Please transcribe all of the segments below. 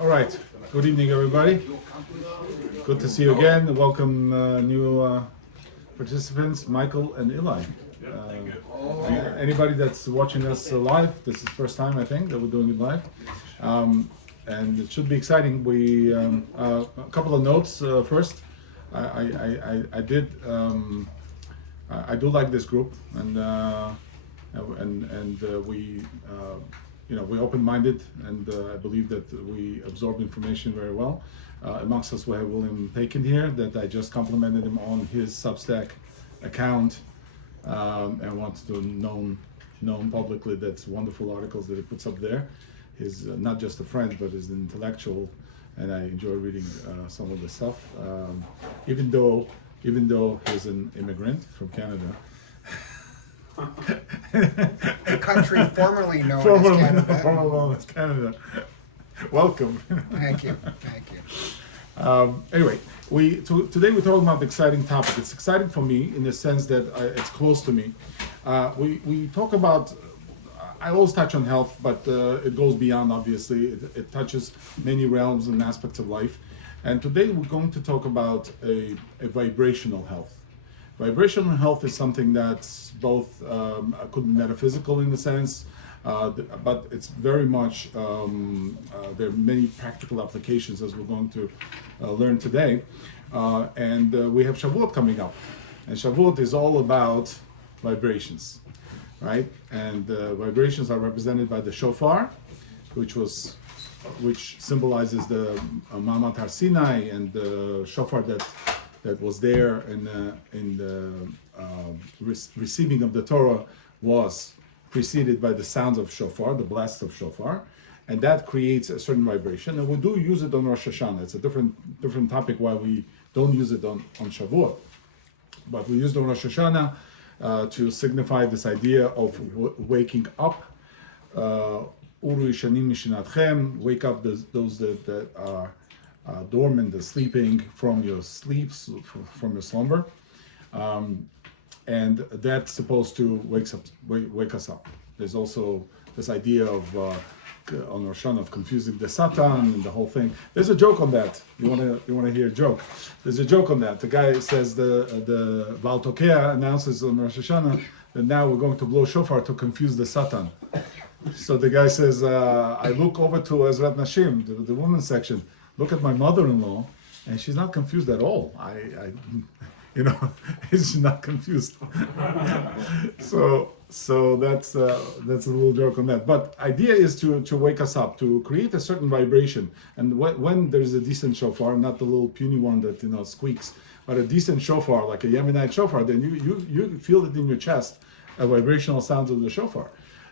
All right. Good evening, everybody. Good to see you again. Welcome, new participants, Michael and Eli. Anybody that's watching us live, this is the first time I think that we're doing it live, and it should be exciting. We a couple of notes first. I do like this group, and we. We're open-minded, and I believe that we absorb information very well. Amongst us, we have William Pakin here, that I just complimented him on his Substack account, and wants to known publicly. That's wonderful articles that he puts up there. He's not just a friend, but is an intellectual, and I enjoy reading some of the stuff. Even though he's an immigrant from Canada. A country formerly known as Canada. Welcome. Thank you. Anyway, today we're talking about the exciting topic. It's exciting for me in the sense that it's close to me. We talk about, I always touch on health, but it goes beyond, obviously. It touches many realms and aspects of life. And today we're going to talk about a vibrational health. Vibrational health is something that's both could be metaphysical in a sense, but it's very much there are many practical applications, as we're going to learn today. And we have Shavuot coming up, and Shavuot is all about vibrations, right? And vibrations are represented by the shofar, which symbolizes the Ma'amad Har Sinai, and the shofar that was there in the receiving of the Torah was preceded by the sounds of shofar, the blast of shofar, and that creates a certain vibration. And we do use it on Rosh Hashanah. It's a different topic why we don't use it on Shavuot, but we use it on Rosh Hashanah to signify this idea of waking up. Uru Yishanim Mishinatchem, wake up those that are dormant, sleeping from your sleeps, from your slumber, and that's supposed to wake us up. There's also this idea of on Rosh Hashanah of confusing the Satan and the whole thing. There's a joke on that. You wanna hear a joke? There's a joke on that. The guy says the Baal Tokea announces on Rosh Hashanah that now we're going to blow shofar to confuse the Satan. So the guy says, I look over to Ezrat Nashim, the women's section. Look at my mother-in-law, and she's not confused at all. She's not confused. So that's a little joke on that. But idea is to wake us up, to create a certain vibration. And when there's a decent shofar, not the little puny one that squeaks, but a decent shofar, like a Yemenite shofar, then you feel it in your chest, a vibrational sounds of the shofar.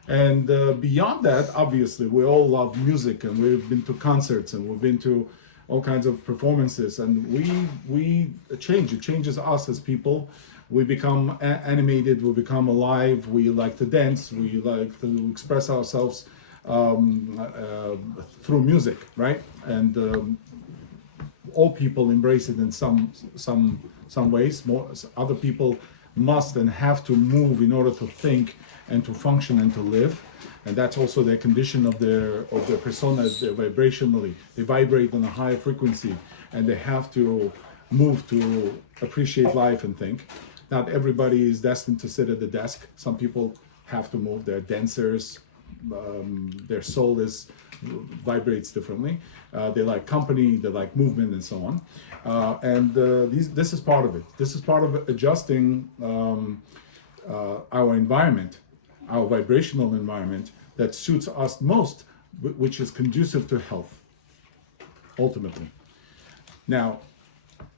And beyond that, obviously, we all love music, and we've been to concerts, and we've been to all kinds of performances, and we change. It changes us as people. We become animated. We become alive. We like to dance. We like to express ourselves through music, right? And all people embrace it in some ways. More other people must and have to move in order to think and to function and to live, and that's also their condition of their personas. They're vibrationally, they vibrate on a higher frequency, and they have to move to appreciate life and think. Not everybody is destined to sit at the desk. Some people have to move. They're dancers. Their soul vibrates differently. They like company. They like movement, and so on. This is part of it. This is part of adjusting our environment, our vibrational environment that suits us most, which is conducive to health, ultimately. Now,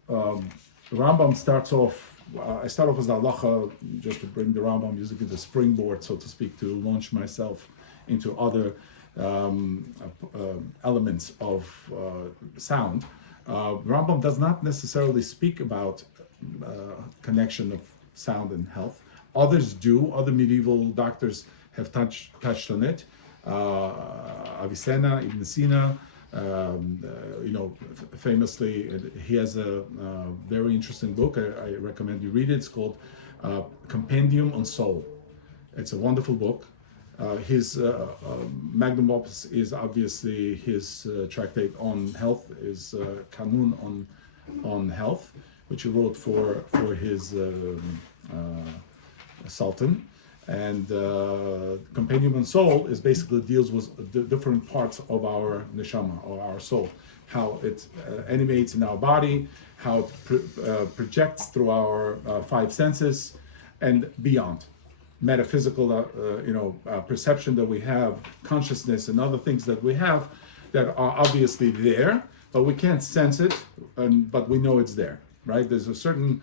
Rambam starts off, I start off as the halacha, just to bring the Rambam music as a springboard, so to speak, to launch myself into other elements of sound. Rambam does not necessarily speak about connection of sound and health. Others do. Other medieval doctors have touched on it. Avicenna, Ibn Sina, famously, he has a very interesting book. I recommend you read it. It's called Compendium on Soul. It's a wonderful book. His magnum opus is obviously his tractate on health, is Kanun on health, which he wrote for his sultan. And Compendium on Soul is basically deals with the different parts of our neshama, or our soul, how it animates in our body, how it projects through our five senses, and beyond. Metaphysical, perception that we have, consciousness, and other things that we have that are obviously there, but we can't sense it, but we know it's there, right? There's a certain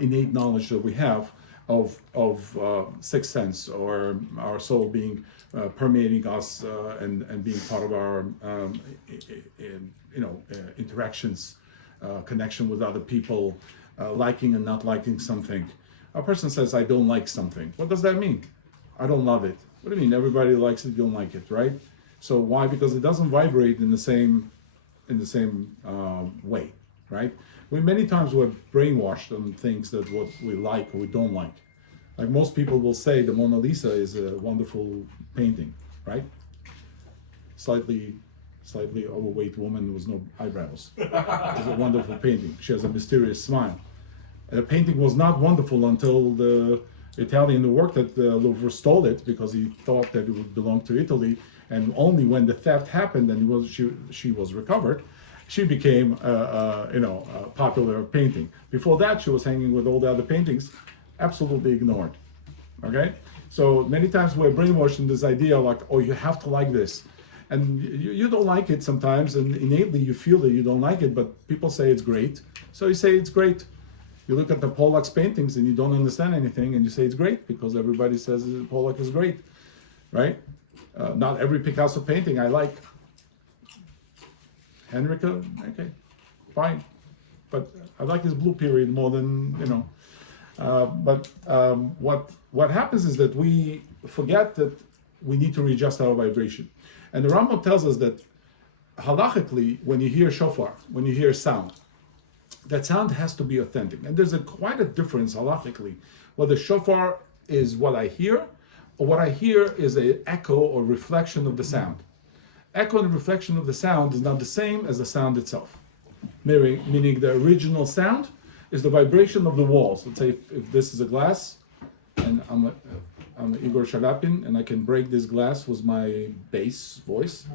innate knowledge that we have of sixth sense, or our soul being permeating us and being part of our interactions, connection with other people, liking and not liking something. A person says, I don't like something. What does that mean? I don't love it. What do you mean? Everybody likes it, you don't like it, right? So why? Because it doesn't vibrate in the same way, right? Many times we're brainwashed on things that what we like or we don't like. Like most people will say the Mona Lisa is a wonderful painting, right? Slightly overweight woman with no eyebrows. It's a wonderful painting. She has a mysterious smile. The painting was not wonderful until the Italian who worked at the Louvre stole it because he thought that it would belong to Italy, and only when the theft happened and she was recovered, she became a popular painting. Before that, she was hanging with all the other paintings, absolutely ignored. Okay, so many times we're brainwashed in this idea like, oh, you have to like this, and you don't like it sometimes, and innately you feel that you don't like it, but people say it's great, so you say it's great. You look at the Pollock's paintings and you don't understand anything, and you say it's great because everybody says Pollock is great, right? Not every Picasso painting I like. Henrica, okay, fine, but I like his blue period more than what happens is that we forget that we need to readjust our vibration, and the Rambam tells us that halachically, when you hear shofar, when you hear sound, that sound has to be authentic, and there's quite a difference halachically whether shofar is what I hear, or what I hear is an echo or reflection of the sound. Echo and reflection of the sound is not the same as the sound itself. Meaning the original sound is the vibration of the walls. Let's say if this is a glass, and I'm Igor Shalapin, and I can break this glass with my bass voice,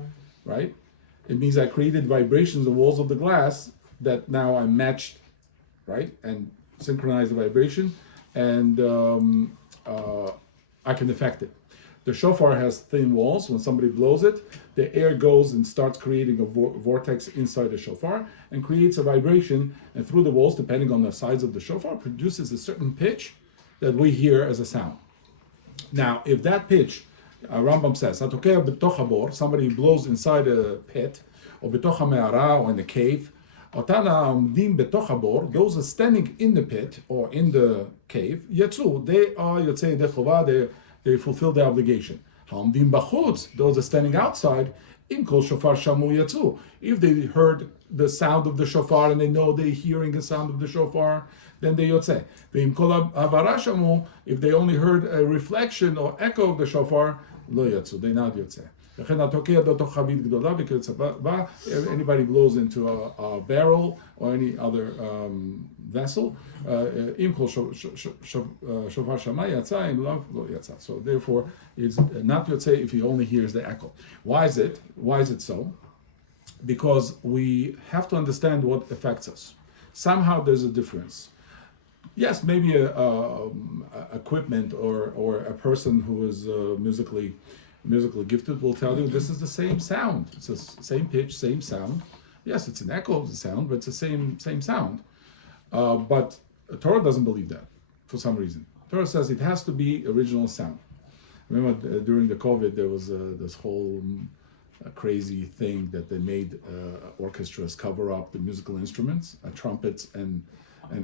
right? It means I created vibrations in the walls of the glass that now I matched, right? And synchronize the vibration, and I can affect it. The shofar has thin walls. When somebody blows it, the air goes and starts creating a vortex inside the shofar and creates a vibration, and through the walls, depending on the size of the shofar, produces a certain pitch that we hear as a sound. Now, if that pitch, Rambam says, somebody blows inside a pit, or betocha me'ara, or in a cave, those are standing in the pit or in the cave, yetzu, they are yotzei yedei chova, they fulfill the obligation. Those are standing outside, im kol shofar shamu yatzu. If they heard the sound of the shofar and they know they're hearing the sound of the shofar, then they yotze. Ve'im kol havara shamu, if they only heard a reflection or echo of the shofar, lo yatzu, they not yotze. Anybody blows into a barrel or any other vessel, so therefore it's not yotze if he only hears the echo. Why is it so? Because we have to understand what affects us. Somehow there's a difference. Yes, maybe equipment or a person who is musically gifted will tell you this is the same sound. It's the same pitch, same sound. Yes, it's an echo of the sound, but it's the same sound. But Torah doesn't believe that for some reason. Torah says it has to be original sound. Remember during the COVID there was this whole crazy thing that they made orchestras cover up the musical instruments, trumpets and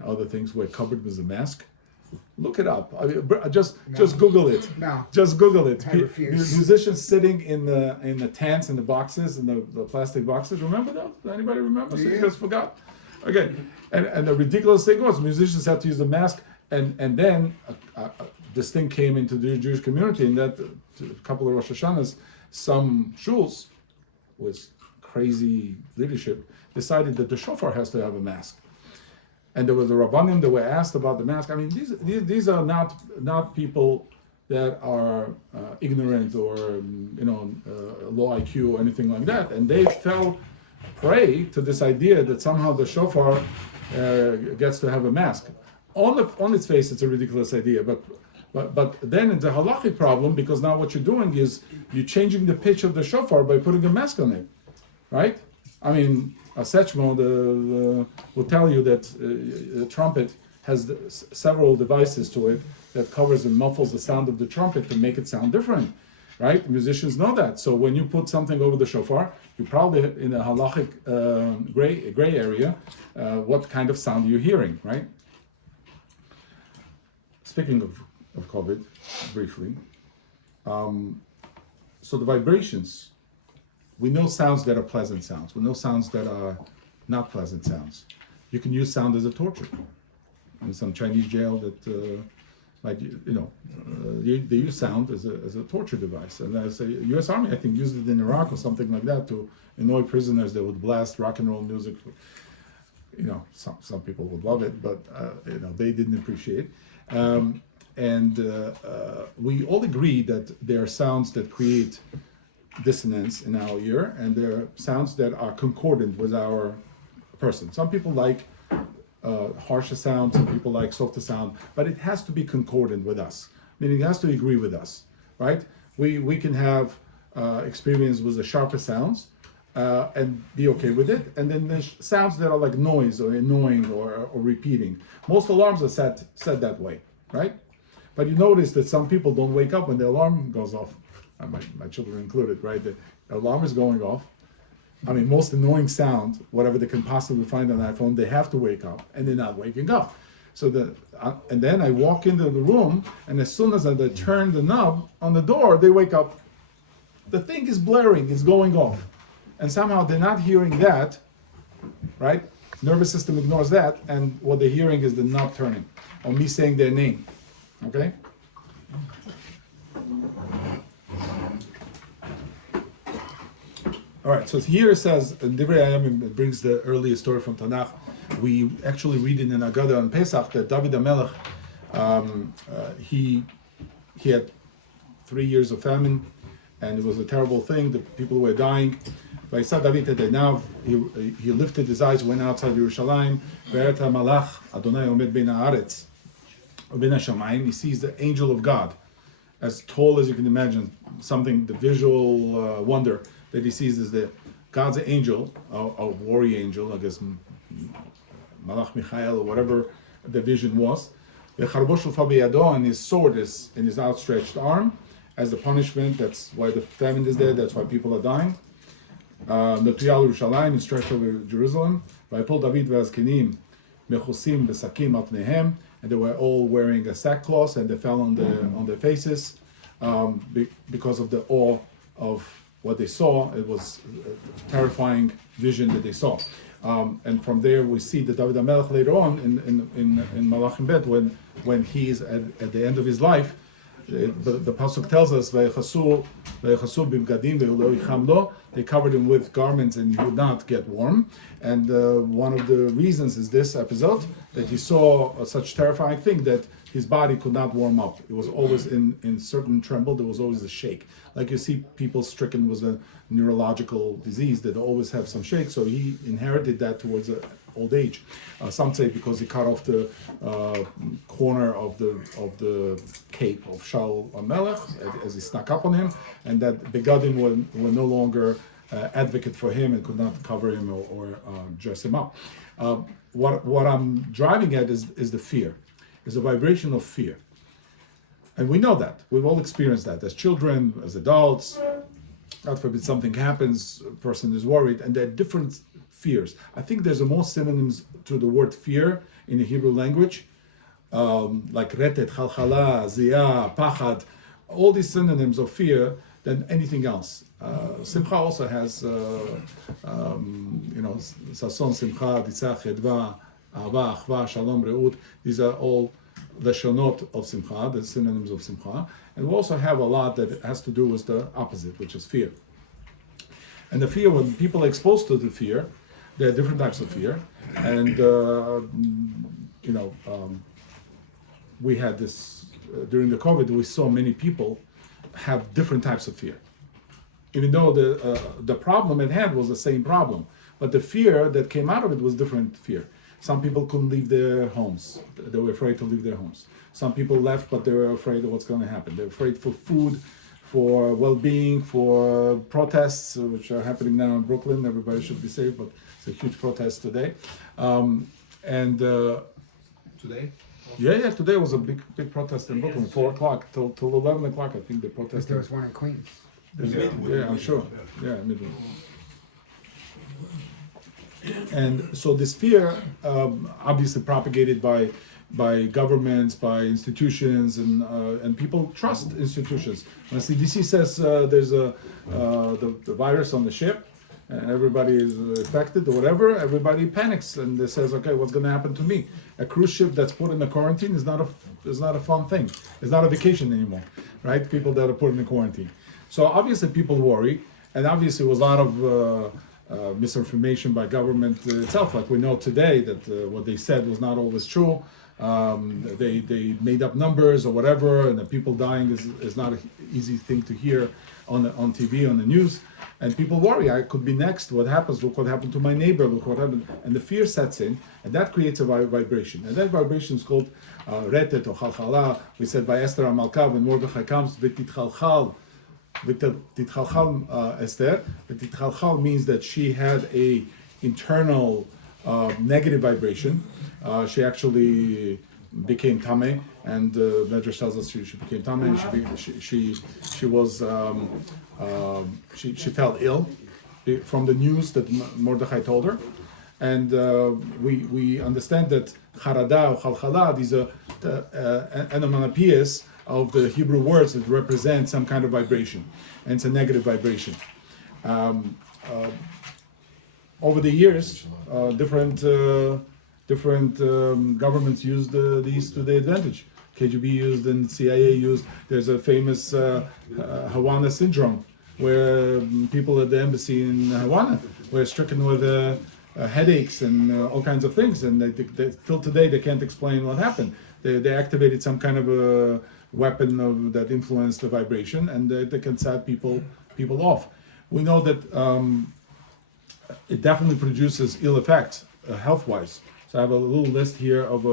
other things were covered with a mask. Look it up. Just Google it. No. Just Google it. I refuse. Musicians sitting in the tents and the boxes and the plastic boxes. Remember those? Anybody remember? So you guys forgot. Okay. And the ridiculous thing was musicians had to use the mask, and then this thing came into the Jewish community, and that a couple of Rosh Hashanahs, some shuls with crazy leadership decided that the shofar has to have a mask. And there was the Rabbanim that were asked about the mask. I mean, these are not people that are ignorant or low IQ or anything like that, and they fell prey to this idea that somehow the shofar gets to have a mask. On its face, it's a ridiculous idea, but then it's a halachic problem, because now what you're doing is you're changing the pitch of the shofar by putting a mask on it, right? I mean, a Sechmo will tell you that a trumpet has several devices to it that covers and muffles the sound of the trumpet to make it sound different, right? Musicians know that. So when you put something over the shofar, you're probably in a halachic gray area, what kind of sound you're hearing, right? Speaking of COVID, briefly, so the vibrations, we know sounds that are pleasant sounds. We know sounds that are not pleasant sounds. You can use sound as a torture. In some Chinese jail that, they use sound as a torture device. And as a U.S. Army, I think, used it in Iraq or something like that to annoy prisoners. They would blast rock and roll music. Some people would love it, but they didn't appreciate it. We all agree that there are sounds that create dissonance in our ear, and there are sounds that are concordant with our person. Some people like harsher sound, some people like softer sound, but it has to be concordant with us, meaning it has to agree with us, right? We can have experience with the sharper sounds and be okay with it, and then there's sounds that are like noise or annoying or repeating. Most alarms are set that way, right? But you notice that some people don't wake up when the alarm goes off. My children included, right? The alarm is going off. I mean, most annoying sound, whatever they can possibly find on that phone, they have to wake up, and they're not waking up. So and then I walk into the room, and as soon as I turn the knob on the door, they wake up. The thing is blaring, it's going off, and somehow they're not hearing that, right? Nervous system ignores that, and what they're hearing is the knob turning, or me saying their name, okay? All right, so here it says, Divrei Hayamim, it brings the earliest story from Tanakh. We actually read it in Agada on Pesach that David HaMelech, he had 3 years of famine, and it was a terrible thing. The people were dying. Vayisa David Edenav, he lifted his eyes, went outside Yerushalayim, Ve'eret HaMalach, Adonai Omed Bein HaAretz, Bein HaShamayim, he sees the angel of God, as tall as you can imagine, the visual wonder that he sees is that God's angel, a warrior angel, I guess Malach Michael or whatever the vision was. And his sword is in his outstretched arm as the punishment. That's why the famine is there. That's why people are dying. Notiyal Yerushalayim is stretched over Jerusalem. Vayipol David ve'azkenim mechusim besakim al pneihem, and they were all wearing a sackcloth, and they fell on their faces because of the awe of what they saw. It was a terrifying vision that they saw. And from there we see that David HaMelech later on in Malachim Bet, when he is at the end of his life, the pasuk tells us they covered him with garments and he would not get warm. And one of the reasons is this episode, that he saw such terrifying thing that his body could not warm up. It was always in certain tremble. There was always a shake. Like you see people stricken with a neurological disease that always have some shake. So he inherited that towards old age. Some say because he cut off the corner of the cape of Shaul Melech as he snuck up on him, and that begadim were no longer advocate for him and could not cover him or dress him up. What I'm driving at is the fear. Is a vibration of fear. And we know that. We've all experienced that as children, as adults. God forbid something happens, a person is worried, and there are different fears. I think there's more synonyms to the word fear in the Hebrew language, like retet, chalchala, ziyah, pachad, all these synonyms of fear than anything else. Simcha also has, sason, simcha, ditzach, chedva, ahava, achva, shalom, re'ut. These are all leshonot of simcha, the synonyms of simcha, and we also have a lot that has to do with the opposite, which is fear. And the fear, when people are exposed to the fear, there are different types of fear, and we had this during the COVID. We saw many people have different types of fear, even though the problem at hand was the same problem, but the fear that came out of it was different fear. Some people couldn't leave their homes; they were afraid to leave their homes. Some people left, but they were afraid of what's going to happen. They're afraid for food, for well-being, for protests, which are happening now in Brooklyn. Everybody should be safe, but it's a huge protest today. Today? Yeah, today was a big protest in Brooklyn, 4 o'clock till 11 o'clock, I think the protest. There was one in Queens. Yeah, I'm sure. Yeah, midway. And so this fear, obviously propagated by governments, by institutions, and people trust institutions. When CDC says there's the virus on the ship, and everybody is affected or whatever, everybody panics and they says, okay, what's going to happen to me? A cruise ship that's put in a quarantine is not a fun thing. It's not a vacation anymore, right? People that are put in a quarantine. So obviously people worry, and obviously there was a lot of misinformation by government itself. Like we know today that what they said was not always true. They made up numbers or whatever, and the people dying is not an easy thing to hear on TV, on the news. And people worry, I could be next, what happens, look what happened to my neighbor, look what happened. And the fear sets in, and that creates a vibration. And that vibration is called retet or chalchala. We said by Esther HaMalka, when Mordechai comes, v'titchalchal Esther. V'titchalchal means that she had a internal negative vibration. She actually became tameh, and Medrash tells us she became tameh, and she felt ill from the news that Mordechai told her, and we understand that charada or chalchala, these are onomatopoeias of the Hebrew words that represent some kind of vibration, and it's a negative vibration. Over the years, different governments used these to their advantage. KGB used and CIA used. There's a famous Havana syndrome where people at the embassy in Havana were stricken with headaches and all kinds of things, and they till today they can't explain what happened. They activated some kind of a weapon that influenced the vibration, and they can set people off. We know that it definitely produces ill effects health-wise. So I have a little list here of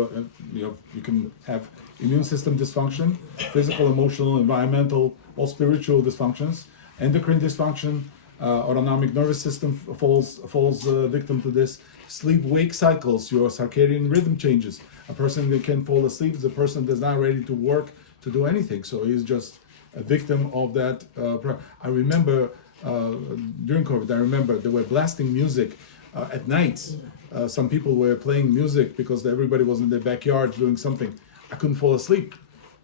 you can have immune system dysfunction, physical, emotional, environmental, all spiritual dysfunctions, endocrine dysfunction, autonomic nervous system falls victim to this, sleep-wake cycles, your circadian rhythm changes. A person that can fall asleep is a person that's not ready to work, to do anything. So he's just a victim of that. I remember during COVID, they were blasting music at nights. Some people were playing music because everybody was in their backyards doing something. I couldn't fall asleep.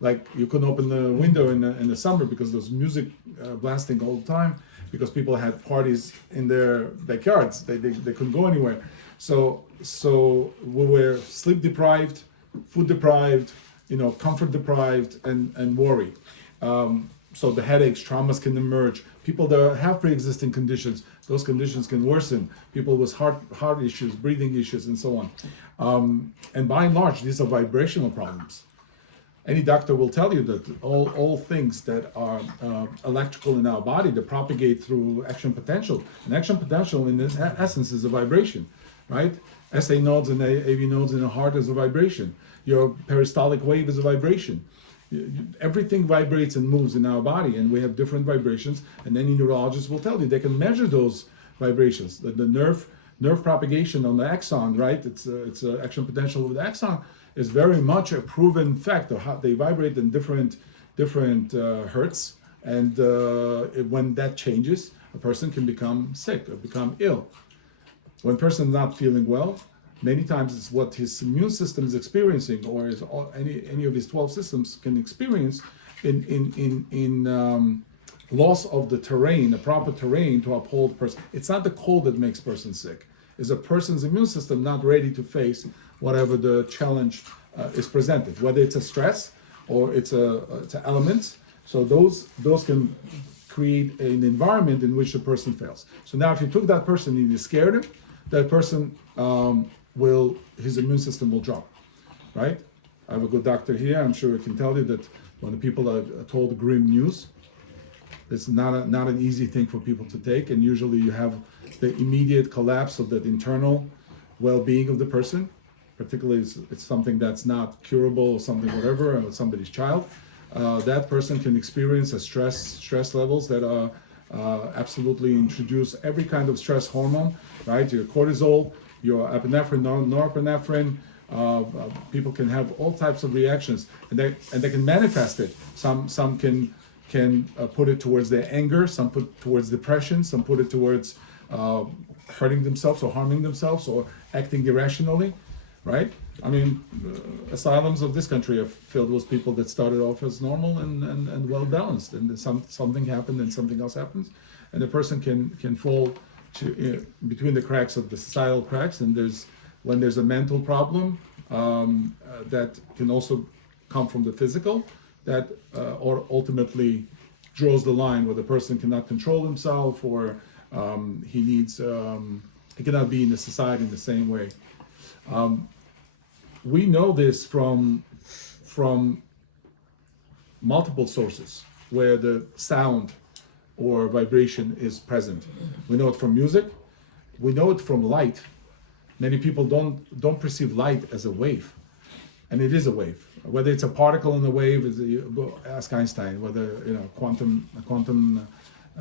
Like you couldn't open the window in the summer because there's music blasting all the time, because people had parties in their backyards. They couldn't go anywhere. So we were sleep deprived, food deprived, comfort deprived, and worry. So the headaches, traumas can emerge. People that have pre-existing conditions, those conditions can worsen. People with heart issues, breathing issues, and so on. And by and large, these are vibrational problems. Any doctor will tell you that all things that are electrical in our body, that propagate through action potential. And action potential, in this essence, is a vibration, right? SA nodes and AV nodes in the heart is a vibration. Your peristaltic wave is a vibration. Everything vibrates and moves in our body, and we have different vibrations. And any neurologist will tell you they can measure those vibrations. The nerve propagation on the axon, right? It's action potential of the axon is very much a proven fact of how they vibrate in different hertz. And when that changes, a person can become sick or become ill. When a person is not feeling well, many times it's what his immune system is experiencing, or any of his 12 systems can experience in loss of the terrain, the proper terrain to uphold person. It's not the cold that makes person sick. It's a person's immune system not ready to face whatever the challenge is presented, whether it's a stress or it's a elements. So those can create an environment in which the person fails. So now if you took that person and you scared him, that person his immune system will drop, right? I have a good doctor here. I'm sure he can tell you that when the people are told grim news, it's not an easy thing for people to take, and usually you have the immediate collapse of that internal well-being of the person, particularly it's something that's not curable or something whatever, or somebody's child. That person can experience a stress levels that are absolutely introduce every kind of stress hormone, right? Your cortisol, your epinephrine, norepinephrine. People can have all types of reactions, and they can manifest it. Some can put it towards their anger, some put towards depression, some put it towards hurting themselves or harming themselves or acting irrationally, right? I mean, asylums of this country are filled with people that started off as normal and well balanced, and something happened and something else happens, and the person can fall to between the cracks of the societal cracks. And when there's a mental problem that can also come from the physical, that or ultimately draws the line where the person cannot control himself, or he cannot be in the society in the same way. We know this from multiple sources where the sound or vibration is present. We know it from music. We know it from light. Many people don't perceive light as a wave, and it is a wave. Whether it's a particle in the wave, ask Einstein. Whether quantum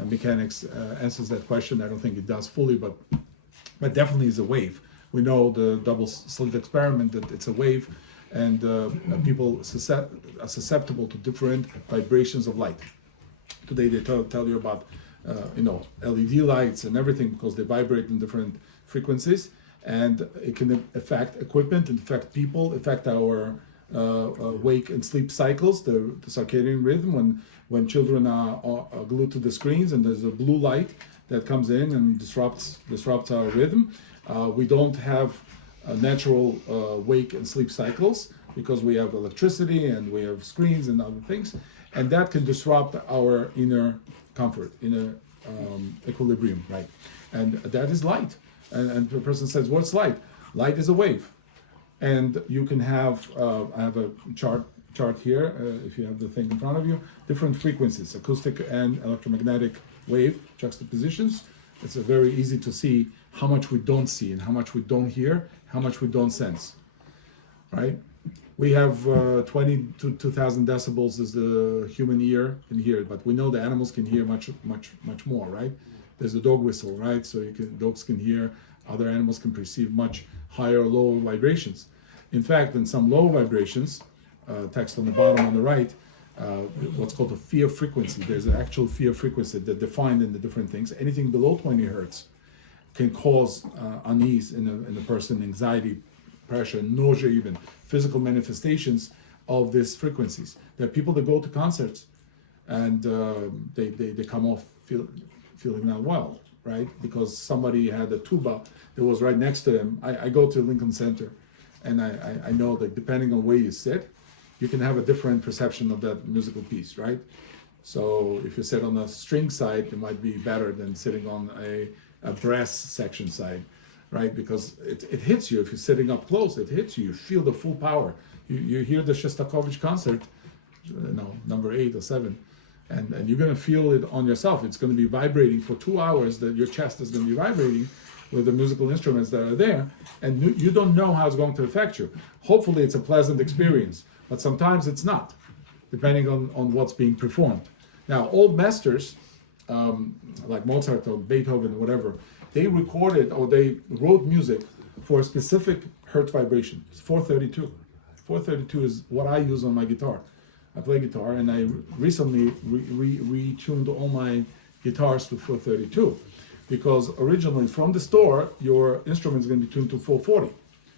mechanics answers that question. I don't think it does fully, but definitely is a wave. We know the double slit experiment that it's a wave, and people are susceptible to different vibrations of light. Today they tell you about LED lights and everything because they vibrate in different frequencies, and it can affect equipment, affect people, affect our wake and sleep cycles, the circadian rhythm. When children are glued to the screens and there's a blue light that comes in and disrupts our rhythm. We don't have natural wake and sleep cycles because we have electricity and we have screens and other things, and that can disrupt our inner comfort, inner equilibrium, right? And that is light. And the person says, "What's light?" Light is a wave, and you can have. I have a chart here. If you have the thing in front of you, different frequencies, acoustic and electromagnetic wave juxtapositions. It's very easy to see how much we don't see and how much we don't hear, how much we don't sense, right? We have 20 to 2,000 decibels as the human ear can hear, but we know the animals can hear much more, right? There's a dog whistle, right? So dogs can hear, other animals can perceive much higher or lower vibrations. In fact, in some low vibrations, text on the bottom on the right, what's called a fear frequency. There's an actual fear frequency that defined in the different things. Anything below 20 hertz can cause unease in a person, anxiety, pressure, nausea, even physical manifestations of these frequencies. There are people that go to concerts and they come off feeling not well, right? Because somebody had a tuba that was right next to them. I go to Lincoln Center, and I know that depending on where you sit, you can have a different perception of that musical piece, right? So if you sit on the string side, it might be better than sitting on a brass section side, right? Because it hits you. If you're sitting up close, it hits you. You feel the full power. You hear the Shostakovich concert, number 8 or 7, and you're going to feel it on yourself. It's going to be vibrating for 2 hours. That your chest is going to be vibrating with the musical instruments that are there, and you don't know how it's going to affect you. Hopefully it's a pleasant experience, but sometimes it's not, depending on what's being performed. Now, old masters, like Mozart or Beethoven or whatever, they recorded or they wrote music for a specific hertz vibration. It's 432. 432 is what I use on my guitar. I play guitar, and I recently retuned all my guitars to 432, because originally from the store, your instrument is going to be tuned to 440.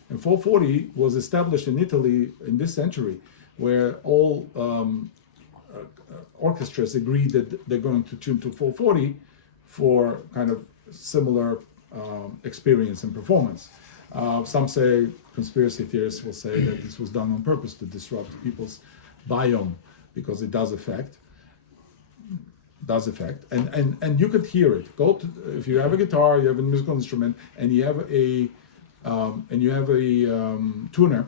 And 440 was established in Italy in this century, where all orchestras agreed that they're going to tune to 440 for kind of similar experience and performance. Some say, conspiracy theorists will say that this was done on purpose to disrupt people's biome because it does affect. And you could hear it. If you have a guitar, you have a musical instrument, and you have a tuner,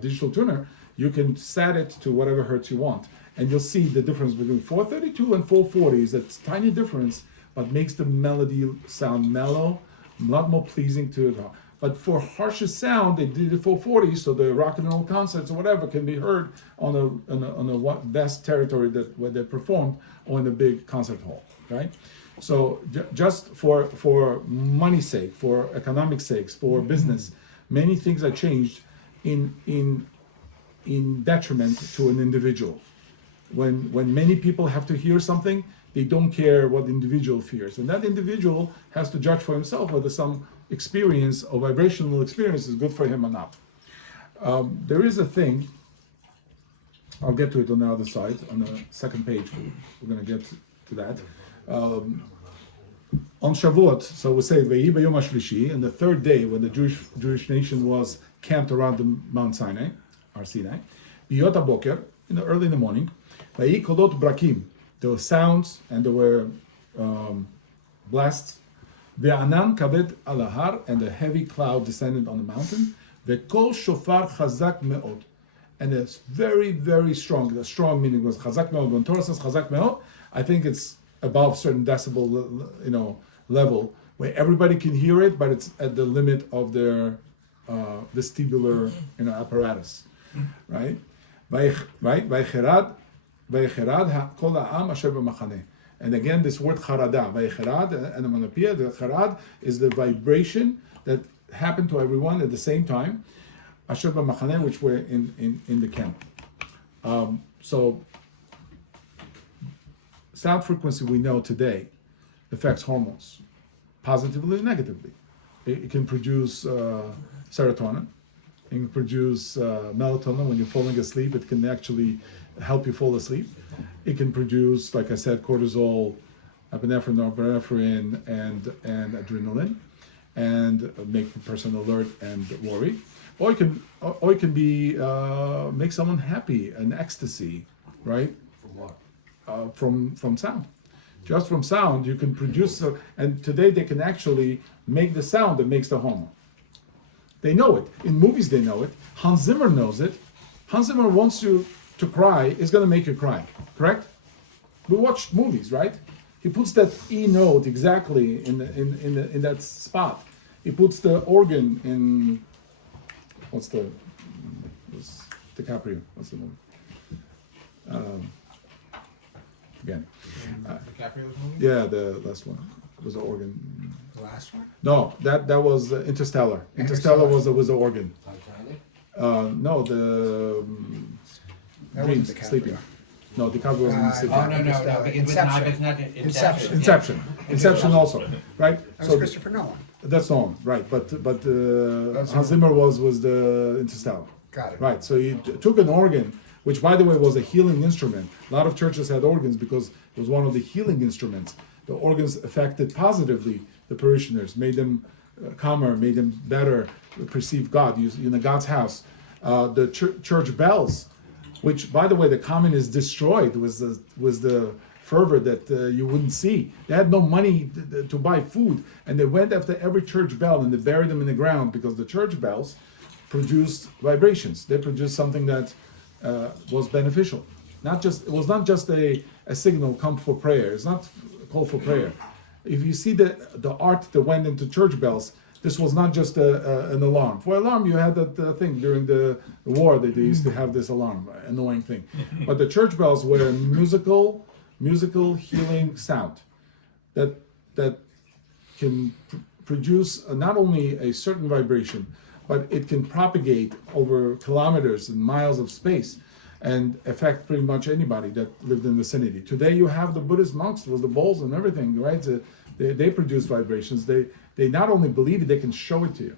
digital tuner, you can set it to whatever hertz you want, and you'll see the difference between 432 and 440 is a tiny difference, but makes the melody sound mellow, a lot more pleasing to it. But for harsher sound, they did it 440, so the rock and roll concerts or whatever can be heard on a vast territory where they performed, or in a big concert hall, right? So just for money's sake, for economic sakes, for business, many things are changed in detriment to an individual. When many people have to hear something, they don't care what the individual fears, and that individual has to judge for himself whether some experience or vibrational experience is good for him or not. There is a thing, I'll get to it on the other side, on the second page, we're going to get to that. On Shavuot, so we say, Ve'i b'yom hashlishi, and the third day when the Jewish nation was camped around the Mount Sinai, or Sinai, b'yot haboker, early in the morning, Ve'i kolot brakim, there were sounds and there were blasts. Ve'anan kaved al har, and a heavy cloud descended on the mountain. Ve'kol shofar chazak me'od, and it's very, very strong. The strong meaning was chazak me'od. When Torah says chazak me'od, I think it's above certain decibel, level where everybody can hear it, but it's at the limit of their vestibular, apparatus, right? Vaycherad kol ha'am asher b'machaneh. And again, this word charada, vaycherad, and amanapia, the charad is the vibration that happened to everyone at the same time, asher b'machaneh, which were in the camp. So sound frequency, we know today, affects hormones, positively and negatively. It can produce serotonin, it can produce melatonin. When you're falling asleep, it can actually help you fall asleep. It can produce, like I said, cortisol, epinephrine, norepinephrine, and adrenaline, and make the person alert and worried. Or it can be make someone happy, an ecstasy, right? From what? From sound. Just from sound, you can produce, and today they can actually make the sound that makes the hormone. They know it. In movies, they know it. Hans Zimmer knows it. Hans Zimmer wants you to cry, is going to make you cry, correct? We watch movies, right? He puts that E note exactly in that spot. He puts the organ in, DiCaprio, what's the movie? Again. DiCaprio's movie? Yeah, the last one was the organ. The last one? No, that was Interstellar. Interstellar was the organ. Titanic? No, the That dreams, wasn't DiCaprio. sleeping. No, DiCaprio wasn't sleeping. Oh, no. Inception. Inception also, right? That was Christopher Nolan. That's Nolan, right? But Hans Zimmer was the Interstellar. Got it. Right. So he took an organ, which by the way was a healing instrument. A lot of churches had organs because it was one of the healing instruments. The organs affected positively the parishioners, made them calmer, made them better perceive God. In God's house, the church bells, which by the way the communists destroyed, was the fervor that you wouldn't see. They had no money to buy food, and they went after every church bell and they buried them in the ground because the church bells produced vibrations. They produced something that was beneficial. It was not just a signal, come for prayer. It's not a call for prayer. If you see the art that went into church bells, this was not just an alarm. For alarm, you had that thing during the war that they used to have this alarm, annoying thing. But the church bells were a musical healing sound that can produce not only a certain vibration, but it can propagate over kilometers and miles of space and affect pretty much anybody that lived in the vicinity. Today you have the Buddhist monks with the bowls and everything, right? They produce vibrations. They not only believe it, they can show it to you.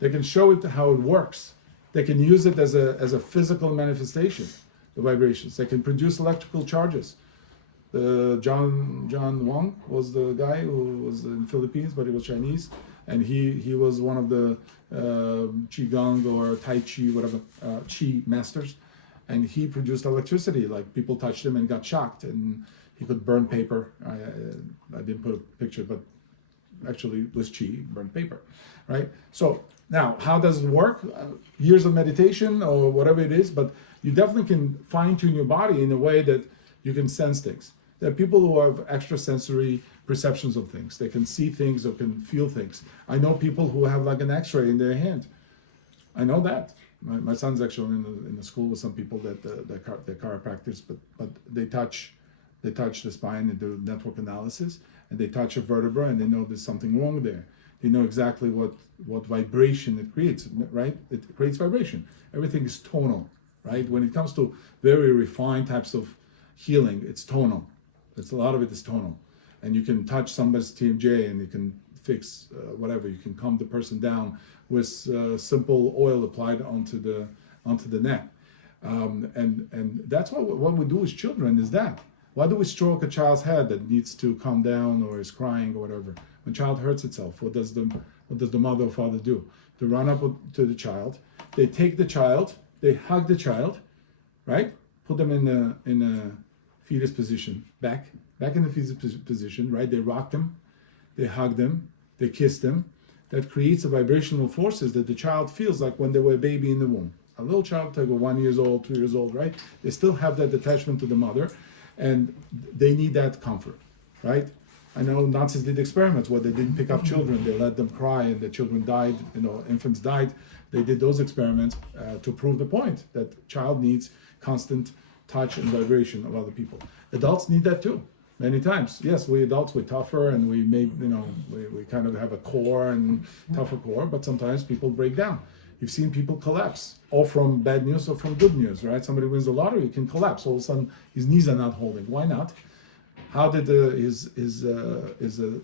They can show it how it works. They can use it as a physical manifestation, the vibrations. They can produce electrical charges. John Wong was the guy who was in the Philippines, but he was Chinese, and he was one of the qigong or tai chi, whatever, chi masters, and he produced electricity. Like people touched him and got shocked, and he could burn paper. I didn't put a picture, but actually it was chi, burn paper, right? So now, how does it work? Years of meditation or whatever it is, but you definitely can fine tune your body in a way that you can sense things. There are people who have extrasensory perceptions of things. They can see things or can feel things. I know people who have like an X-ray in their hand. I know that. My son's actually in the school with some people that they're chiropractors, but they touch the spine and do network analysis, and they touch a vertebra and they know there's something wrong there. They know exactly what vibration it creates, right? It creates vibration. Everything is tonal, right? When it comes to very refined types of healing, it's tonal. A lot of it is tonal. And you can touch somebody's TMJ and you can fix whatever. You can calm the person down with simple oil applied onto the neck. And that's what we do with children is that. Why do we stroke a child's head that needs to calm down or is crying or whatever? When child hurts itself, what does the mother or father do? They run up to the child, they take the child, they hug the child, right? Put them in a fetus position, back in the fetus position, right? They rock them, they hug them, they kiss them. That creates the vibrational forces that the child feels like when they were a baby in the womb. A little child, like 1 year old, 2 years old, right? They still have that attachment to the mother, and they need that comfort, right? I know Nazis did experiments where they didn't pick up children, they let them cry, and the children died, infants died. They did those experiments to prove the point that child needs constant touch and vibration of other people. Adults need that too, many times. Yes, we adults, we're tougher and we kind of have a core and tougher core, but sometimes people break down. You've seen people collapse, or from bad news or from good news, right? Somebody wins the lottery, he can collapse. All of a sudden, his knees are not holding. Why not? How did his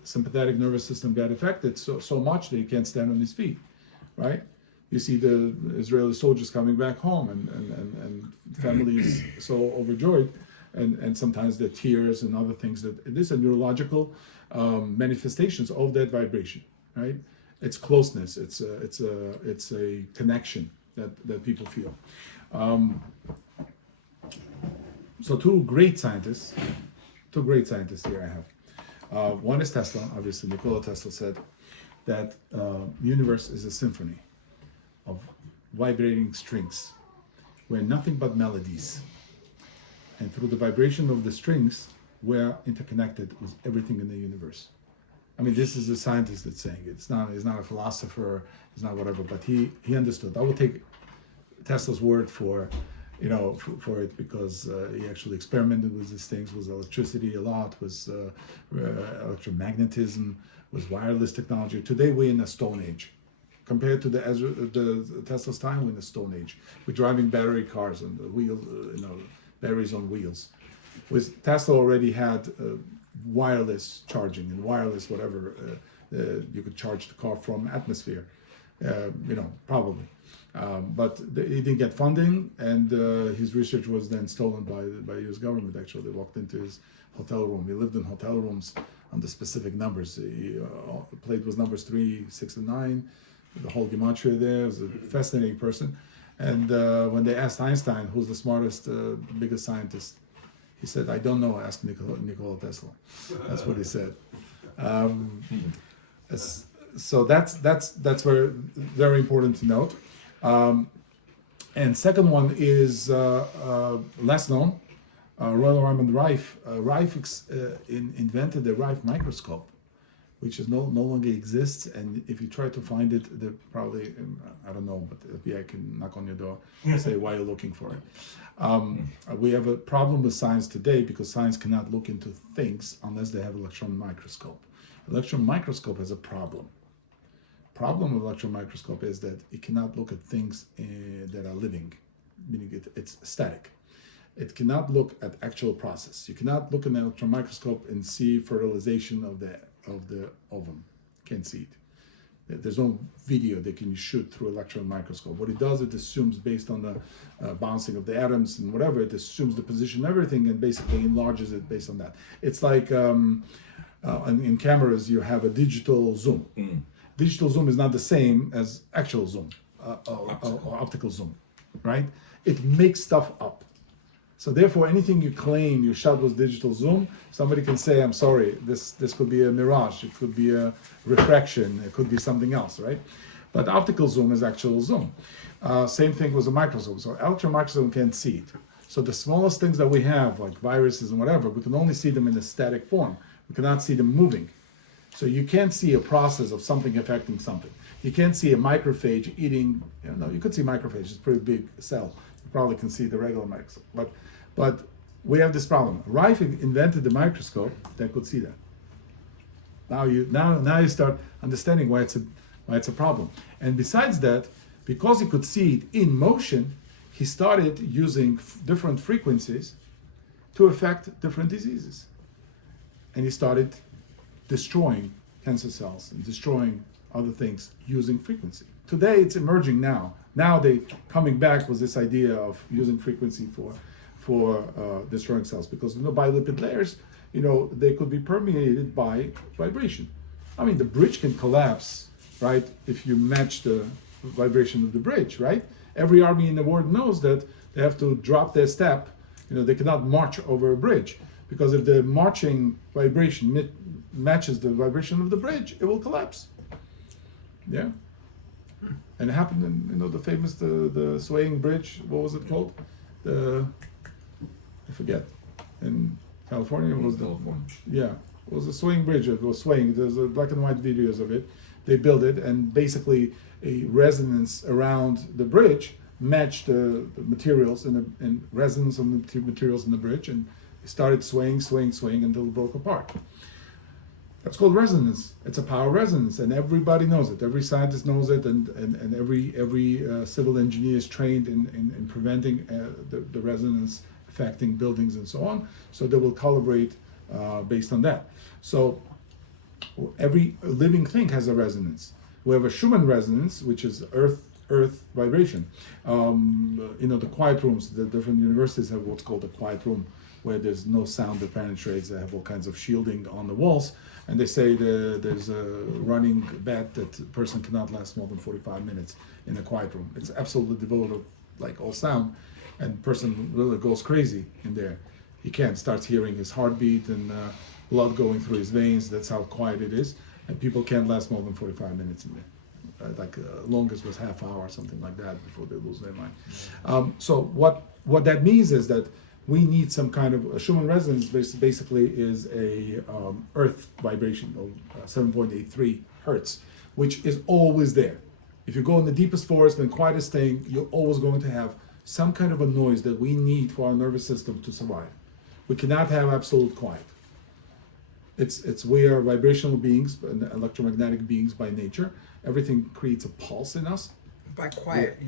sympathetic nervous system get affected so much that he can't stand on his feet, right? You see the Israeli soldiers coming back home, and families so overjoyed, and sometimes the tears and other things. That these are neurological manifestations of that vibration, right? It's closeness. It's a connection that people feel. So two great scientists here I have. One is Tesla. Obviously, Nikola Tesla said that universe is a symphony of vibrating strings, where nothing but melodies. And through the vibration of the strings, we're interconnected with everything in the universe. I mean, this is a scientist that's saying it. He's not a philosopher, he's not whatever, but he understood. I will take Tesla's word for it, because he actually experimented with these things, with electricity a lot, with electromagnetism, with wireless technology. Today we're in a stone age. Compared to the Tesla's time, we're in the stone age. We're driving battery cars and the wheel, batteries on wheels. With Tesla already had wireless charging and wireless whatever. You could charge the car from atmosphere, probably. But he didn't get funding, and his research was then stolen by the U.S. government. Actually, they walked into his hotel room. He lived in hotel rooms under specific numbers. He played with numbers 3, 6, and 9. The whole gematria there. He was a fascinating person. And when they asked Einstein, who's the smartest, biggest scientist, he said, "I don't know. Ask Nikola Tesla." That's what he said. So that's very important to note. And second one is less known. Royal Raymond Rife. Rife invented the Rife microscope, which is no longer exists. And if you try to find it, they probably, I don't know, but I can knock on your door and say why you're looking for it. We have a problem with science today because science cannot look into things unless they have electron microscope. Electron microscope has a problem. Problem of electron microscope is that it cannot look at things that are living, meaning it's static. It cannot look at actual process. You cannot look in an electron microscope and see fertilization of the ovum. Can't see it. There's no video they can shoot through electron microscope. What it does, it assumes based on the bouncing of the atoms and whatever, it assumes the position of everything and basically enlarges it based on that. It's like in cameras, you have a digital zoom. Digital zoom is not the same as actual zoom or optical zoom, right? It makes stuff up. So therefore, anything you claim you shot with digital zoom, somebody can say, I'm sorry, this could be a mirage, it could be a refraction, it could be something else, right? But optical zoom is actual zoom. Same thing with a microscope. So electron microscope can't see it. So the smallest things that we have, like viruses and whatever, we can only see them in a static form. We cannot see them moving. So you can't see a process of something affecting something. You can't see a microphage eating, you could see macrophage, it's a pretty big cell. You probably can see the regular microscope. But we have this problem. Rife invented the microscope that could see that. Now you start understanding why it's a problem. And besides that, because he could see it in motion, he started using different frequencies to affect different diseases. And he started destroying cancer cells and destroying other things using frequency. Today it's emerging now. Now they coming back with this idea of using frequency for destroying cells, because bilipid layers, they could be permeated by vibration. I mean, the bridge can collapse, right, if you match the vibration of the bridge, right? Every army in the world knows that they have to drop their step. They cannot march over a bridge, because if the marching vibration matches the vibration of the bridge, it will collapse. Yeah. And it happened in the famous the swaying bridge. What was it called? I forget. In California, it was it was a swaying bridge. It was swaying. There's black and white videos of it. They built it, and basically a resonance around the bridge matched the materials and resonance of the materials in the bridge, and it started swaying until it broke apart. That's called resonance. It's a power resonance, and everybody knows it. Every scientist knows it, and every civil engineer is trained in preventing the resonance affecting buildings and so on. So they will calibrate based on that. So every living thing has a resonance. We have a Schumann resonance, which is earth vibration. The quiet rooms, the different universities have what's called a quiet room, where there's no sound that penetrates. They have all kinds of shielding on the walls, and they say there's a running bet that a person cannot last more than 45 minutes in a quiet room. It's absolutely devoid of all sound, and person really goes crazy in there. He can't, starts hearing his heartbeat and blood going through his veins. That's how quiet it is, and people can't last more than 45 minutes in there. Longest was half hour or something like that before they lose their mind. So what that means is that we need some kind of a Schumann resonance. Basically is a earth vibration of 7.83 hertz, which is always there. If you go in the deepest forest and quietest thing, you're always going to have some kind of a noise that we need for our nervous system to survive. We cannot have absolute quiet. We are vibrational beings and electromagnetic beings by nature. Everything creates a pulse in us. By quiet,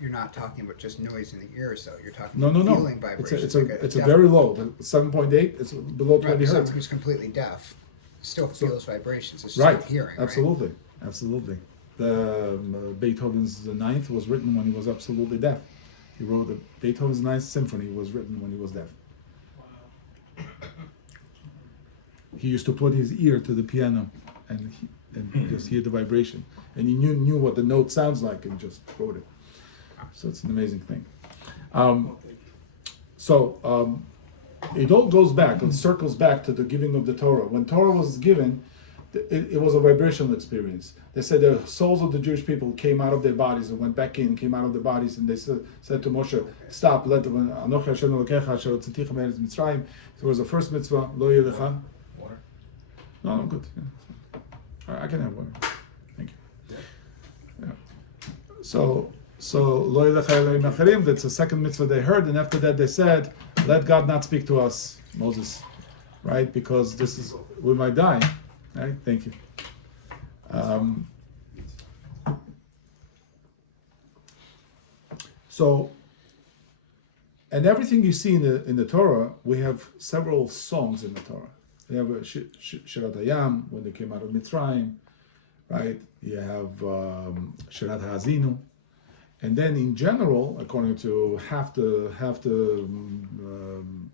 you're not talking about just noise in the ears, though. You're talking No. feeling vibrations. It's a very low, 7.8. It's below 20 hertz. Someone who's completely deaf still feels vibrations. It's Right. still hearing. Absolutely. The Beethoven's Ninth was written when he was absolutely deaf. He wrote Beethoven's Ninth Symphony was written when he was deaf. He used to put his ear to the piano and just hear the vibration, and he knew what the note sounds like and just wrote it. So it's an amazing thing. It all goes back and circles back to the giving of the Torah. When Torah was given, it was a vibrational experience. They said the souls of the Jewish people came out of their bodies and went back in, came out of their bodies, and they said to Moshe, "Stop! Let them." It was the first mitzvah. Lo yelecha. Water. No, I'm good. Yeah. I can have water. Thank you. Yeah. So lo yelecha Elohim acharim. That's the second mitzvah they heard, and after that they said, "Let God not speak to us, Moses," right? Because we might die. Right? Thank you. And everything you see in the Torah, we have several songs in the Torah. We have Shirat Hayam when they came out of Mitzrayim. right? You have Shirat Hazinu, and then in general, according to half the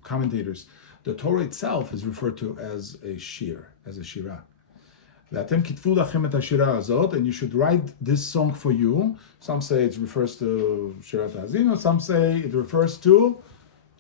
commentators, the Torah itself is referred to as a shir, as a shirah. ואתם כתבו לכם את השירה הזאת, and you should write this song for you. Some say it refers to Shirat Hazinu, some say it refers to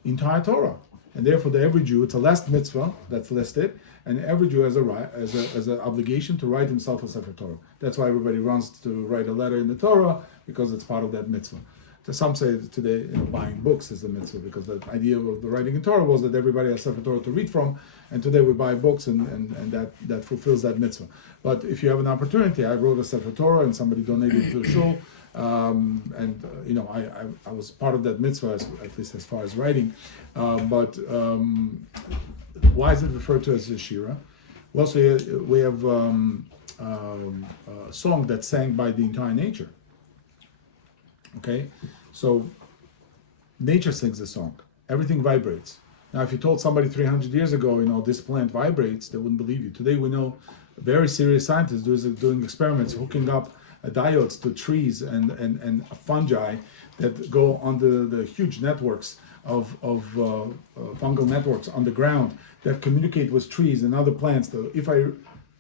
entire Torah. And therefore, every Jew, it's a last mitzvah that's listed, and every Jew has an obligation to write himself a Sefer Torah. That's why everybody runs to write a letter in the Torah, because it's part of that mitzvah. So some say that today, buying books is the mitzvah, because the idea of the writing in Torah was that everybody has Sefer Torah to read from, and today we buy books, and that fulfills that mitzvah. But if you have an opportunity, I wrote a Sefer Torah, and somebody donated it to the shul, I was part of that mitzvah, at least as far as writing. But why is it referred to as a shira? Well, so we have a song that's sang by the entire nature. Okay, so nature sings the song. Everything vibrates. Now, if you told somebody 300 years ago, this plant vibrates, they wouldn't believe you. Today, we know very serious scientists doing experiments, hooking up diodes to trees and fungi that go on the huge networks of fungal networks on the ground that communicate with trees and other plants. If I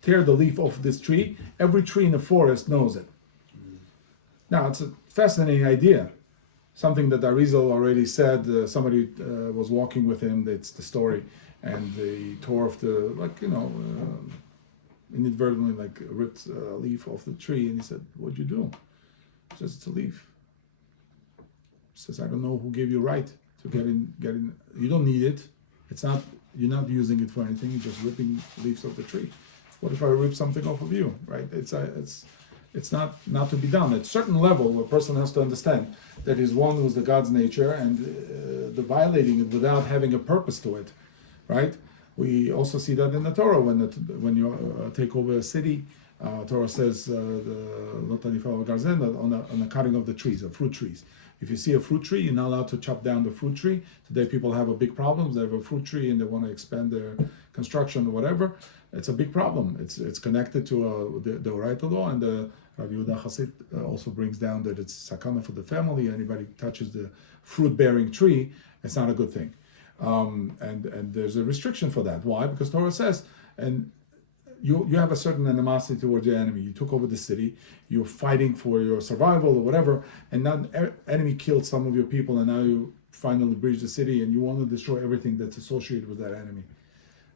tear the leaf off this tree, every tree in the forest knows it. Now, it's a fascinating idea. Something that Arizal already said. Somebody was walking with him. That's the story, and they tore off inadvertently ripped a leaf off the tree, and he said, "What'd you do?" He says, "It's a leaf." He says, "I don't know who gave you right to get in. You don't need it. It's not. You're not using it for anything. You're just ripping leaves off the tree. What if I rip something off of you? Right? It's not to be done. At a certain level, a person has to understand that he's one with the God's nature, and the violating it without having a purpose to it, right? We also see that in the Torah when you take over a city. Torah says on the cutting of the trees, of fruit trees. If you see a fruit tree, you're not allowed to chop down the fruit tree. Today, people have a big problem. They have a fruit tree and they want to expand their construction or whatever. It's a big problem. It's connected to the Oraita law, and the Rabbi Yehuda Chassid also brings down that it's sakana for the family. Anybody touches the fruit-bearing tree, it's not a good thing. And there's a restriction for that. Why? Because Torah says, and you have a certain animosity towards your enemy. You took over the city, you're fighting for your survival or whatever, and now enemy killed some of your people, and now you finally breach the city, and you want to destroy everything that's associated with that enemy.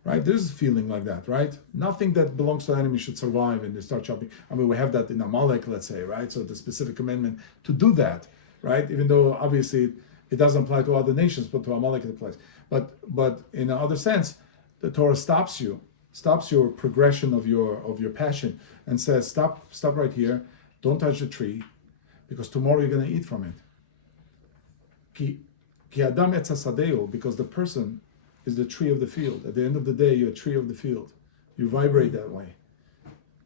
Right? There's a feeling like that, right? Nothing that belongs to the enemy should survive, and they start chopping. I mean, we have that in Amalek, let's say, right? So the specific commandment to do that, right? Even though obviously it doesn't apply to other nations, but to Amalek it applies. But in another sense, the Torah stops your progression of your passion, and says, stop right here, don't touch the tree, because tomorrow you're going to eat from it. Ki adam etz hasadeo, because the person is the tree of the field. At the end of the day, you're a tree of the field. You vibrate that way.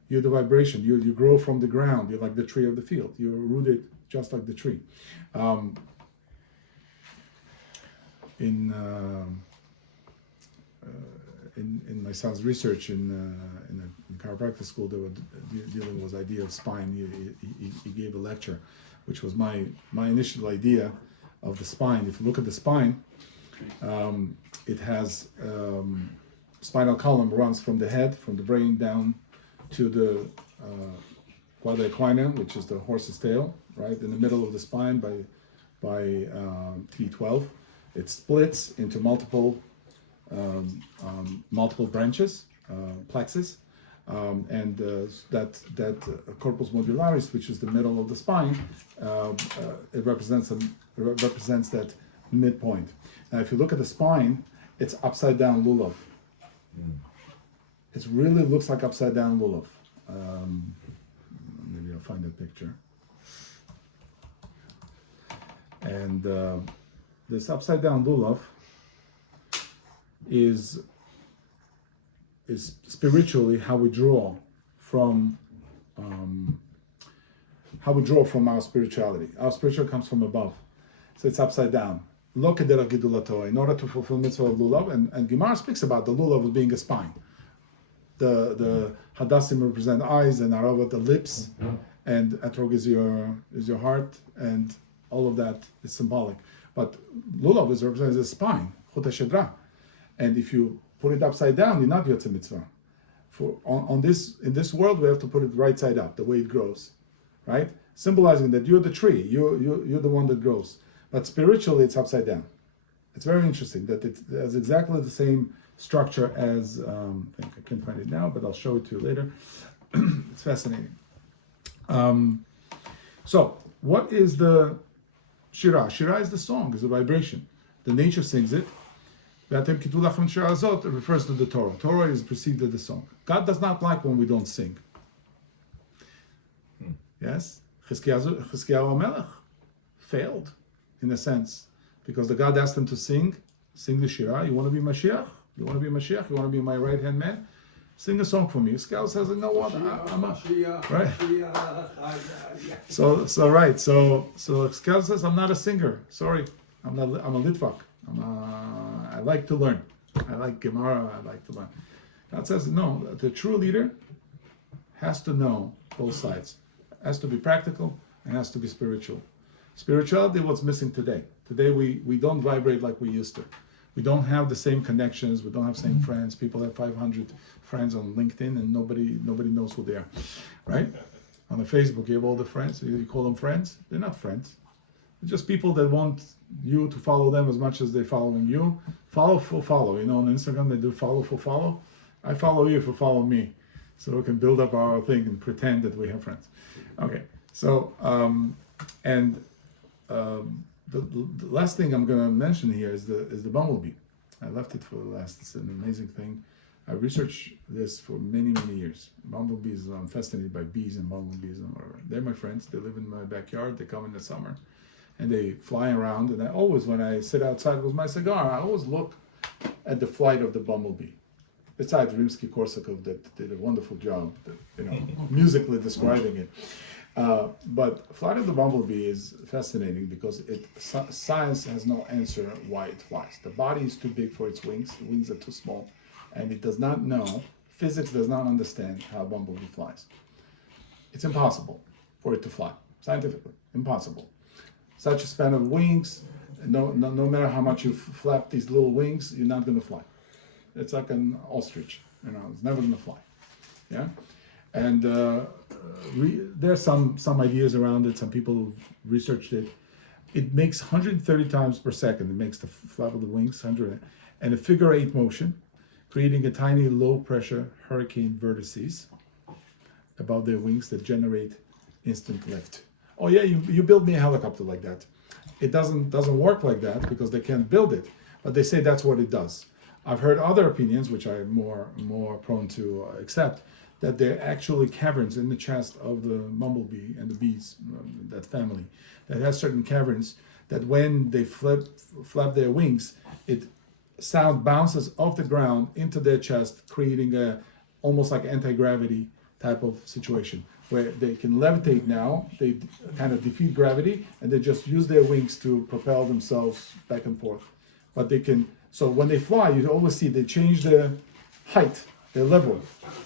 You're the vibration. You grow from the ground. You're like the tree of the field. You're rooted just like the tree. In my son's research in chiropractic school, they were dealing with the idea of spine. He gave a lecture, which was my initial idea of the spine. If you look at the spine, it has spinal column runs from the head, from the brain down to the quadra equina, which is the horse's tail, right in the middle of the spine by T12. It splits into multiple branches, plexus, and that corpus modularis, which is the middle of the spine, it represents that midpoint. Now, if you look at the spine, it's upside down lulav. It really looks like upside down lulav. Maybe I'll find a picture. And this upside down lulav is spiritually how we draw from our spirituality. Our spirituality comes from above, so it's upside down. In order to fulfill mitzvah of lulav, and Gemara speaks about the lulav as being a spine. the Hadassim represent eyes, and Arava the lips, and Etrog is your heart, and all of that is symbolic. But Lulav is represented as a spine, Chut HaShedra. And if you put it upside down, you're not Yotzei Mitzvah. In this world, we have to put it right side up, the way it grows, right? Symbolizing that you're the tree, you're the one that grows. But spiritually, it's upside down. It's very interesting that it has exactly the same structure as, I think I can't find it now, but I'll show it to you later. It's fascinating. So, what is the Shirah? Shirah is the song, is a vibration. The nature sings it. It refers to the Torah. Torah is perceived as the song. God does not like when we don't sing. Yes? Chizkiyahu Melech failed, in a sense, because the God asked him to sing the Shirah. You want to be Mashiach? You want to be Mashiach? You want to be my right-hand man? Sing a song for me. Chizkiyahu says, no, what? I'm a... Right? So Chizkiyahu says, I'm not a singer. Sorry. I'm a Litvak. I like to learn. I like Gemara. I like to learn. God says, no, the true leader has to know both sides. Has to be practical and has to be spiritual. Spirituality, what's missing today. Today we don't vibrate like we used to. We don't have the same connections. We don't have the same friends. People have 500 friends on LinkedIn and nobody knows who they are, right? On the Facebook, you have all the friends. You call them friends. They're not friends. They're just people that want you to follow them as much as they're following you. Follow for follow. You know, on Instagram they do follow for follow. I follow you for follow me, so we can build up our thing and pretend that we have friends. Okay, so the last thing I'm going to mention here is the bumblebee. I left it for the last. It's an amazing thing. I researched this for many years. Bumblebees. I'm fascinated by bees and bumblebees and whatever. They're my friends. They live in my backyard. They come in the summer, and they fly around. And I always, when I sit outside with my cigar, I always look at the flight of the bumblebee. Besides Rimsky-Korsakov that did a wonderful job, musically describing it. But Flight of the Bumblebee is fascinating because science has no answer why it flies. The body is too big for its wings. The wings are too small. And it does not know, physics does not understand how a bumblebee flies. It's impossible for it to fly, scientifically, impossible. Such a span of wings, no matter how much you flap these little wings, you're not going to fly. It's like an ostrich, it's never going to fly. Yeah, and there's some ideas around it. Some people who've researched it. It makes 130 times per second. It makes the flap of the wings 100, and a figure 8 motion, creating a tiny low pressure hurricane vortices above their wings that generate instant lift. Oh yeah, you build me a helicopter like that. It doesn't work like that because they can't build it, but they say that's what it does. I've heard other opinions, which I'm more prone to accept, that they're actually caverns in the chest of the bumblebee and the bees, that family, that has certain caverns that when they flap their wings, sound bounces off the ground into their chest, creating a almost like anti-gravity type of situation where they can levitate now. They kind of defeat gravity and they just use their wings to propel themselves back and forth. But they can. So when they fly, you always see they change their height, their level,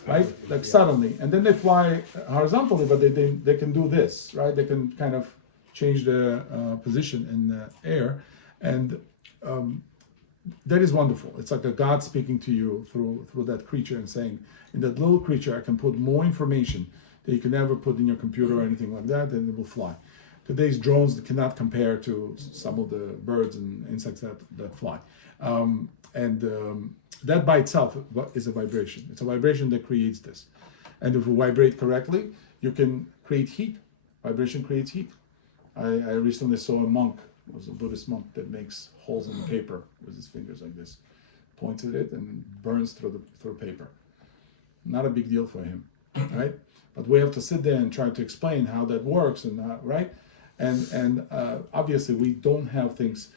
right? Like suddenly, and then they fly horizontally, but they can do this, right? They can kind of change their position in the air, and that is wonderful. It's like a God speaking to you through that creature and saying, in that little creature, I can put more information that you can never put in your computer or anything like that, and it will fly. Today's drones cannot compare to some of the birds and insects that fly. That by itself is a vibration. It's a vibration that creates this. And if you vibrate correctly, you can create heat. Vibration creates heat. I recently saw a monk, it was a Buddhist monk, that makes holes in the paper with his fingers like this, points at it and burns through paper. Not a big deal for him, right? But we have to sit there and try to explain how that works, and right? And obviously we don't have things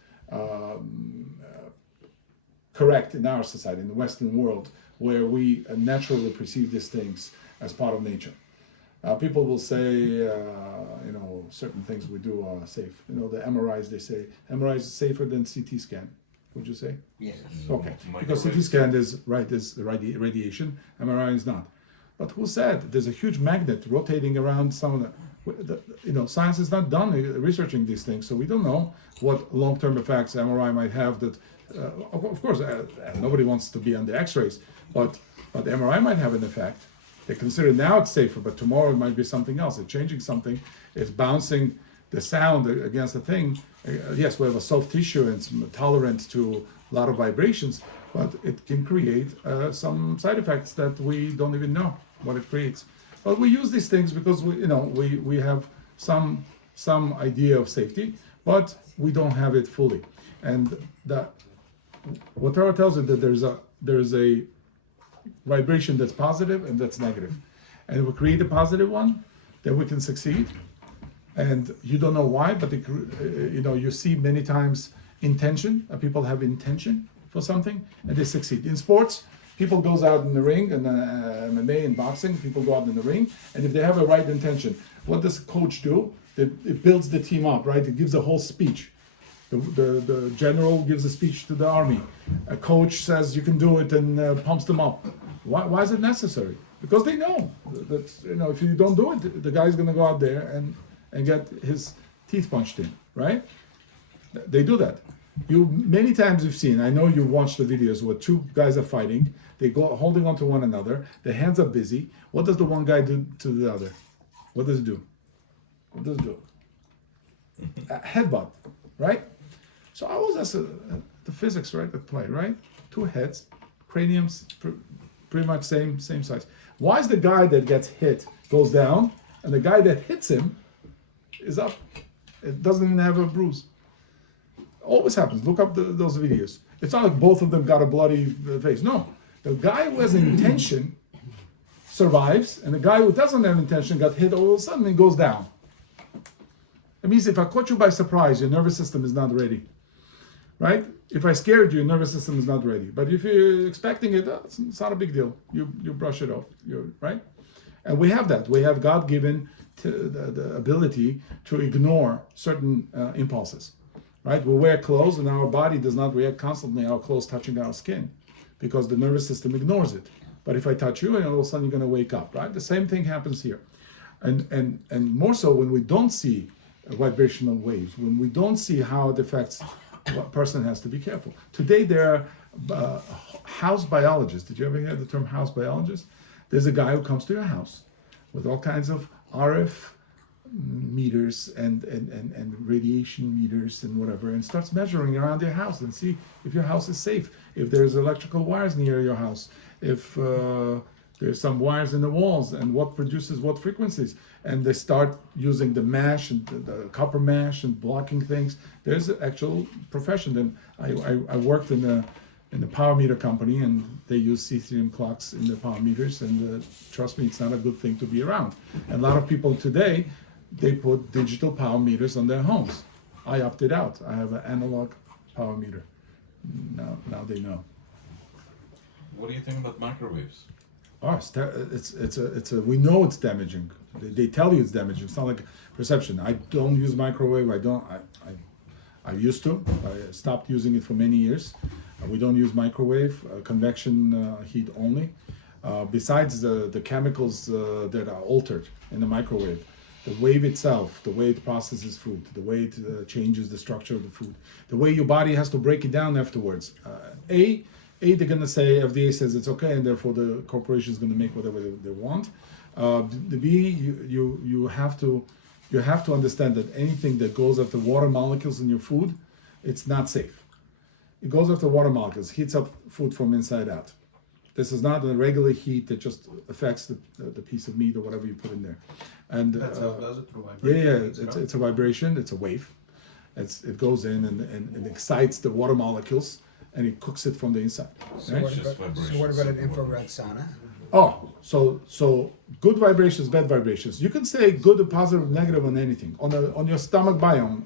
correct in our society, in the Western world, where we naturally perceive these things as part of nature. People will say, certain things we do are safe. The MRIs, they say, MRI is safer than CT scan. would you say? Yes. Okay, because CT scan is radiation, MRI is not. But who said there's a huge magnet rotating around some of science is not done researching these things, so we don't know what long-term effects MRI might have. That, of course, nobody wants to be on the X-rays, but MRI might have an effect. They consider now it's safer, but tomorrow it might be something else. It's changing something. It's bouncing the sound against the thing. Yes, we have a soft tissue and it's tolerant to a lot of vibrations, but it can create some side effects that we don't even know what it creates. But we use these things because we have some idea of safety, but we don't have it fully. And what Torah tells you that there's a vibration that's positive and that's negative. And if we create a positive one, then we can succeed. And you don't know why, but you see many times intention. People have intention for something and they succeed. In sports, people goes out in the ring, and MMA and boxing, people go out in the ring, and if they have a right intention, what does the coach do? It builds the team up, right? It gives a whole speech. The general gives a speech to the army. A coach says you can do it and pumps them up. Why is it necessary? Because they know that if you don't do it, the guy's going to go out there and get his teeth punched in, right? They do that. Many times you've seen, I know you've watched the videos where two guys are fighting, they go holding on to one another, their hands are busy. What does the one guy do to the other? What does it do? What does it do? A headbutt, right? So I was the physics, right, at play, right? Two heads, craniums, pretty much same size. Why is the guy that gets hit goes down, and the guy that hits him is up? It doesn't even have a bruise. Always happens. Look up those videos. It's not like both of them got a bloody face. No. The guy who has an intention survives, and the guy who doesn't have intention got hit all of a sudden and goes down. It means if I caught you by surprise, your nervous system is not ready. Right? If I scared you, your nervous system is not ready. But if you're expecting it, it's not a big deal. You brush it off. Right? And we have that. We have God-given the ability to ignore certain impulses. Right? We wear clothes and our body does not react constantly, our clothes touching our skin, because the nervous system ignores it. But if I touch you, and all of a sudden you're going to wake up, right? The same thing happens here. And more so when we don't see vibrational waves, when we don't see how it affects what person has to be careful. Today there are house biologists. Did you ever hear the term house biologist? There's a guy who comes to your house with all kinds of RF meters and radiation meters and whatever, and starts measuring around your house and see if your house is safe, if there's electrical wires near your house, if there's some wires in the walls, and what produces what frequencies. And they start using the mesh and the copper mesh and blocking things. There's an actual profession. And I worked in the power meter company, and they use cesium clocks in the power meters, and trust me, it's not a good thing to be around. And a lot of people today, they put digital power meters on their homes. I opted out. I have an analog power meter. Now they know. What do you think about microwaves? Oh, we know it's damaging. They tell you it's damaging. It's not like perception. I don't use microwave. I used to. I stopped using it for many years. We don't use microwave, convection heat only. Besides the chemicals that are altered in the microwave, the wave itself, the way it processes food, the way it changes the structure of the food, the way your body has to break it down afterwards. They're going to say, FDA says it's okay, and therefore the corporation is going to make whatever they want. The B, you have to understand that anything that goes after water molecules in your food, it's not safe. It goes after water molecules, heats up food from inside out. This is not a regular heat that just affects the piece of meat or whatever you put in there. And that's how it does it through vibration. It's a vibration, it's a wave. It goes in and excites the water molecules, and it cooks it from the inside. So, Right? what about an infrared sauna? Oh, so good vibrations, bad vibrations. You can say good, positive, negative on anything. On your stomach biome,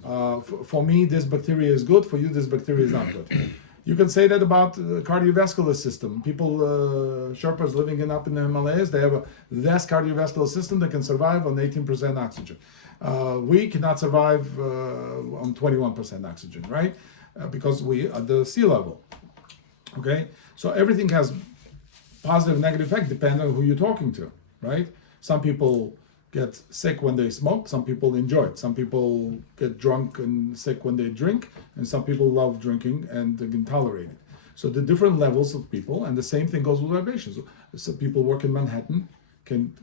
for me, this bacteria is good. For you, this bacteria is not good. You can say that about the cardiovascular system. People, Sherpas living up in the Himalayas, they have a vast cardiovascular system that can survive on 18% oxygen. We cannot survive on 21% oxygen, right? because we at the sea level. Okay, so everything has positive, negative effect depending on who you're talking to, right? Some people get sick when they smoke. Some people enjoy it. Some people get drunk and sick when they drink, and some people love drinking and they can tolerate it. So the different levels of people, and the same thing goes with vibrations. So people work in Manhattan can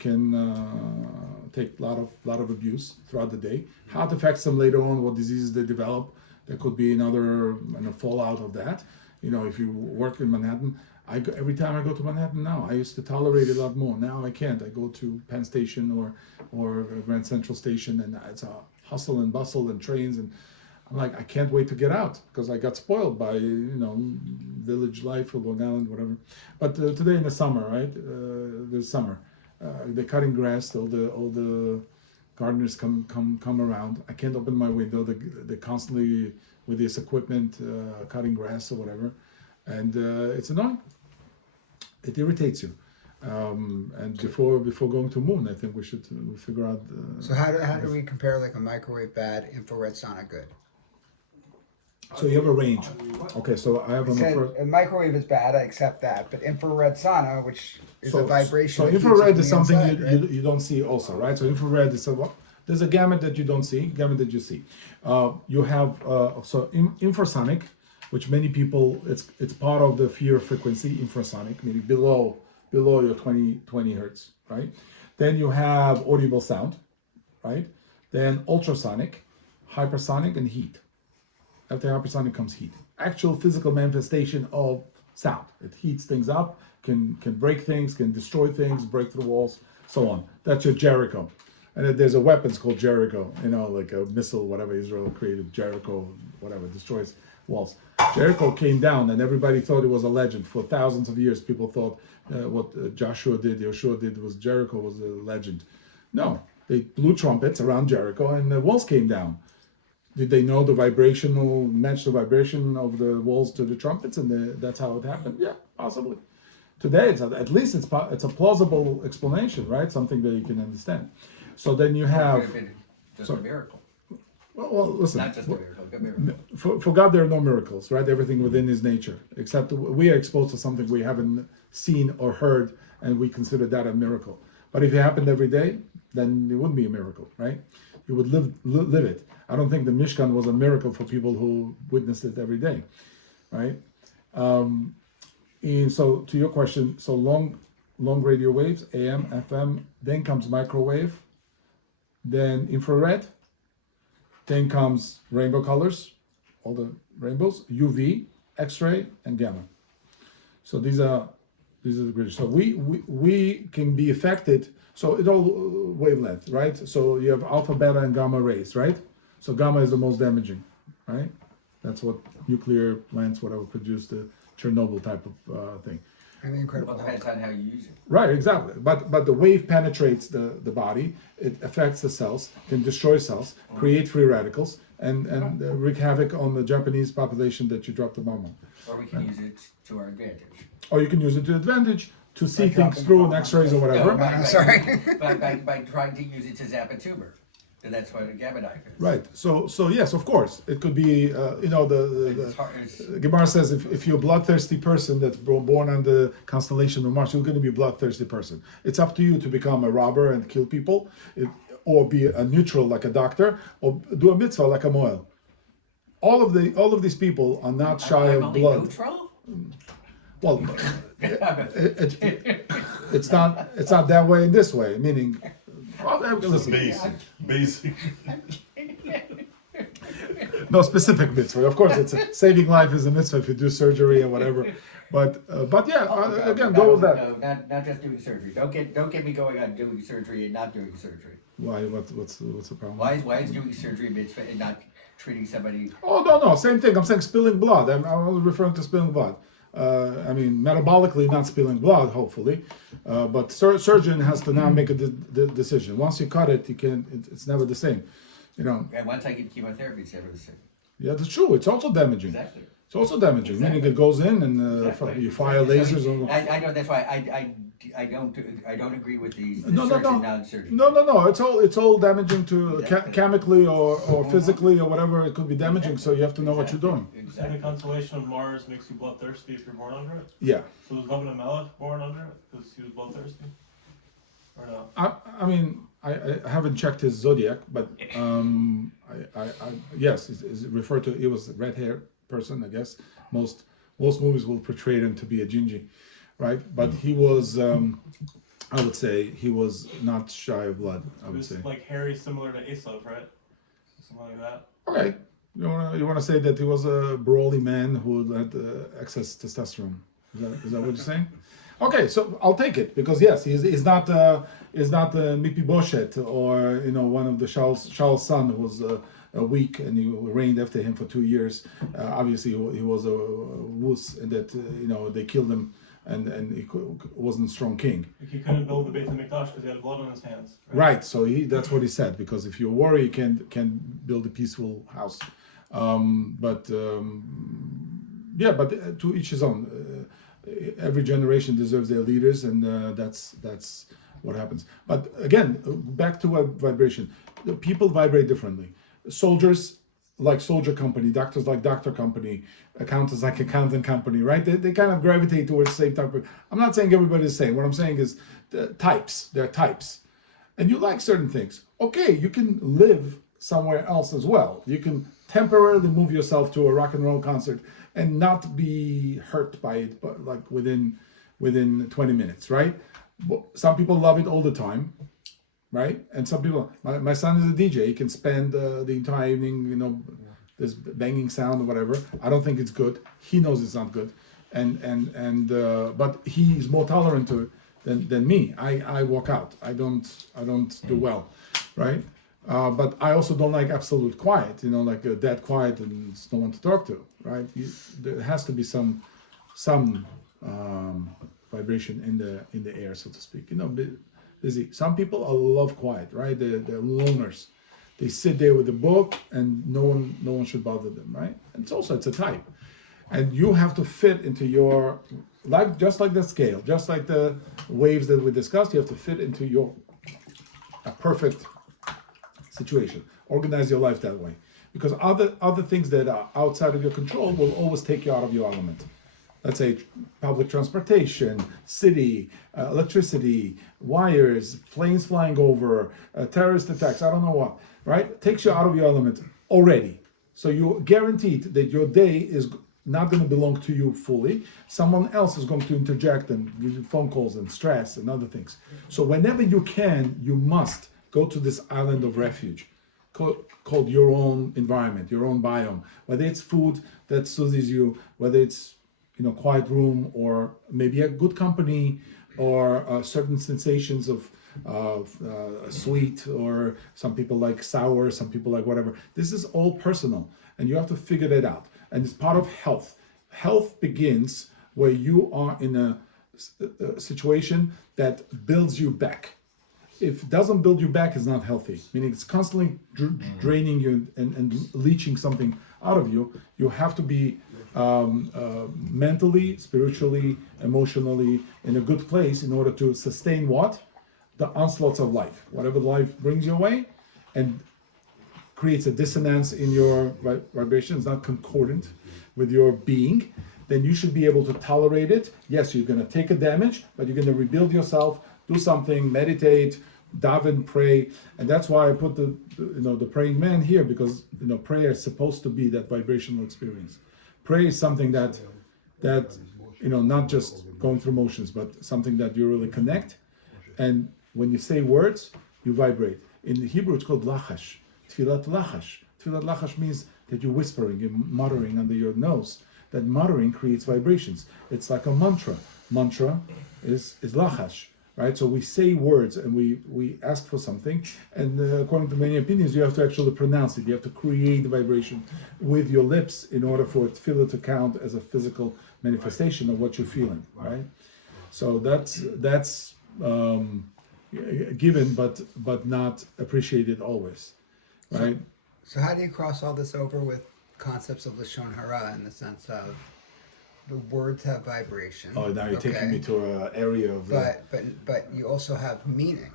take a lot of abuse throughout the day. How it affects them later on, what diseases they develop, there could be another fallout of that. If you work in Manhattan, every time I go to Manhattan now, I used to tolerate it a lot more. Now I can't. I go to Penn Station or Grand Central Station, and it's a hustle and bustle and trains, and I'm like, I can't wait to get out because I got spoiled by village life or Long Island, whatever. But today in the summer, right? There's summer. They're cutting grass. All the gardeners come around. I can't open my window. They're constantly with this equipment cutting grass or whatever, and it's annoying. It irritates you. And before going to moon, I think we should figure out. So how do we compare like a microwave bad, infrared sauna good? So you have a range. Okay, so I have You on the said first. a microwave is bad, I accept that, but infrared sauna, which is a vibration. So that keeps infrared it is from the something inside, right? you don't see also, right? So infrared is there's a gamut that you don't see, gamut that you see. You have infrasonic, which many people it's part of the fear frequency, infrasonic, meaning below your 20 hertz, right? Then you have audible sound, right? Then ultrasonic, hypersonic, and heat. After hypersonic comes heat. Actual physical manifestation of sound. It heats things up, can break things, can destroy things, break through walls, so on. That's your Jericho. And then there's a weapons called Jericho, like a missile, whatever Israel created, Jericho, whatever, destroys walls. Jericho came down and everybody thought it was a legend. For thousands of years, people thought what Joshua did, Yoshua did, Jericho was a legend. No, they blew trumpets around Jericho and the walls came down. Did they know match the vibration of the walls to the trumpets, and that's how it happened? Yeah, possibly. Today, at least it's a plausible explanation, right? Something that you can understand. So then you have. It could have been just a miracle. Well, listen. Not just a miracle, a miracle. For God, there are no miracles, right? Everything within His nature, except we are exposed to something we haven't seen or heard, and we consider that a miracle. But if it happened every day, then it wouldn't be a miracle, right? You would live it. I don't think the Mishkan was a miracle for people who witnessed it every day, right? And so to your question, so long radio waves, AM, FM, then comes microwave, then infrared, then comes rainbow colors, all the rainbows, UV, X-ray, and gamma. So these are the grids. So we can be affected. So it's all wavelength, right? So you have alpha, beta, and gamma rays, right? So gamma is the most damaging, right? That's what nuclear plants, whatever, produce the Chernobyl type of thing. And the incredible Well, it depends on how you use it. Right, exactly. But the wave penetrates the body. It affects the cells, can destroy cells, create free radicals, and wreak havoc on the Japanese population that you dropped the bomb on. Or we can use it to our advantage. Or you can use it to advantage to see things through in X-rays or whatever. No, by, Sorry. by trying to use it to zap a tumor. And that's what a gamma knife is. Right. So yes, of course, it could be. It's hard, Gemara says if you're a bloodthirsty person that's born on the constellation of Mars, you're going to be a bloodthirsty person. It's up to you to become a robber and kill people, or be a neutral like a doctor, or do a mitzvah like a moel. All of these people are not shy I'm of only blood. neutral? Well, it's not that way in this way. Meaning, well, listen. Basic. No specific mitzvah. Of course, saving life is a mitzvah if you do surgery and whatever. But yeah, again, go with that. No, not just doing surgery. Don't get me going on doing surgery and not doing surgery. Why? What's the problem? Why is doing surgery a mitzvah and not treating somebody? Oh no, same thing. I'm saying spilling blood. I was referring to spilling blood. I mean, metabolically not spilling blood, hopefully, but surgeon has to now make a decision. Once you cut it, it's never the same, And once I give chemotherapy, it's never the same. Yeah, that's true. It's also damaging. Exactly. It's also damaging, meaning it goes in and you fire lasers. I know, that's why I don't agree with the No, surgeon, non-surgeon. No. It's all damaging to chemically or physically or whatever. It could be damaging. So you have to know what you're doing. And the constellation of Mars makes you bloodthirsty if you're born under it. Yeah. So was David Melech born under it because he was bloodthirsty, or no? I mean, I haven't checked his zodiac, but yes, it's referred to. He was a red-haired person, I guess. Most movies will portray him to be a gingy, right? But he was, I would say, he was not shy of blood. I would say. Like Harry, similar to Esav, right? Something like that. Okay, you wanna say that he was a brawly man who had excess testosterone? Is that what you're saying? Okay, so I'll take it because yes, he's not Mipi Boshet or one of the Shaul's son who was weak and he reigned after him for 2 years. Obviously, he was a wuss and that they killed him and he wasn't a strong king. Like he couldn't build the Beit HaMikdash because he had blood on his hands. Right. So that's what he said because if you're a warrior, you can build a peaceful house. But to each his own. Every generation deserves their leaders, and that's what happens. But again, back to vibration. People vibrate differently. Soldiers like soldier company, doctors like doctor company, accountants like accountant company, right? They kind of gravitate towards the same type of. I'm not saying everybody's the same. What I'm saying is types. They're types, and you like certain things. Okay, you can live somewhere else as well. You can temporarily move yourself to a rock and roll concert and not be hurt by it, but like within 20 minutes, right? Some people love it all the time, right? And some people, my son is a DJ. He can spend the entire evening, this banging sound or whatever. I don't think it's good. He knows it's not good, but he's more tolerant to it than me. I walk out. I don't do well, right? But I also don't like absolute quiet, like dead quiet and there's no one to talk to, right? There has to be some vibration in the air, so to speak. Busy. Some people love quiet, right? They're loners. They sit there with a book and no one should bother them, right? And it's a type, and you have to fit into your just like the scale, just like the waves that we discussed. You have to fit into a perfect situation. Organize your life that way, because other things that are outside of your control will always take you out of your element. Let's say public transportation, city, electricity, wires, planes flying over, terrorist attacks, I don't know what, right? Takes you out of your element already. So you're guaranteed that your day is not going to belong to you fully. Someone else is going to interject and give you phone calls and stress and other things. So whenever you can, you must go to this island of refuge called your own environment, your own biome. Whether it's food that soothes you, whether it's quiet room, or maybe a good company, or certain sensations of sweet, or some people like sour, some people like whatever. This is all personal, and you have to figure that out. And it's part of health. Health begins where you are in a situation that builds you back. If it doesn't build you back, it's not healthy. Meaning it's constantly draining you and leaching something out of you. You have to be mentally, spiritually, emotionally in a good place in order to sustain what? The onslaughts of life. Whatever life brings your way and creates a dissonance in your vibration, it's not concordant with your being, then you should be able to tolerate it. Yes, you're going to take a damage, but you're going to rebuild yourself, do something, meditate, daven, pray. And that's why I put the praying man here, because prayer is supposed to be that vibrational experience. Prayer is something that not just going through motions, but something that you really connect. And when you say words, you vibrate. In Hebrew, it's called lachash. Tfilat lachash. Tfilat lachash means that you're whispering, you're muttering under your nose. That muttering creates vibrations. It's like a mantra. Mantra is lachash, right? So we say words and we ask for something, and according to many opinions, you have to actually pronounce it. You have to create the vibration with your lips in order for tefillah to count as a physical manifestation of what you're feeling, right? So that's given, but not appreciated always, right? So how do you cross all this over with concepts of Lashon Hara in the sense of the words have vibration. Oh, now you're taking me to an area of But you also have meaning,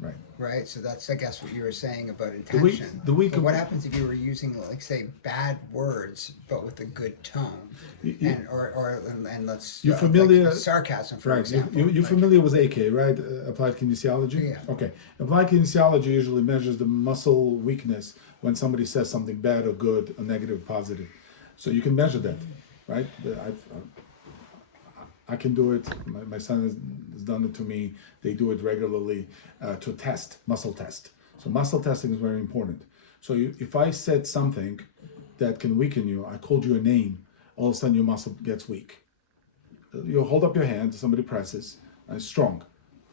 right. right? So that's, I guess, what you were saying about Do we- intention. do we But what happens if you were using, like, say, bad words but with a good tone, You- and let's You're familiar- like sarcasm, for Right. example. You're like- familiar with AK, right? Applied kinesiology? Yeah. Okay. Applied kinesiology usually measures the muscle weakness when somebody says something bad or good, or negative, positive. So you can measure that, right? I can do it. My son has done it to me. They do it regularly to test, muscle test. So muscle testing is very important. So if I said something that can weaken you, I called you a name, all of a sudden your muscle gets weak. You hold up your hand, somebody presses, it's strong.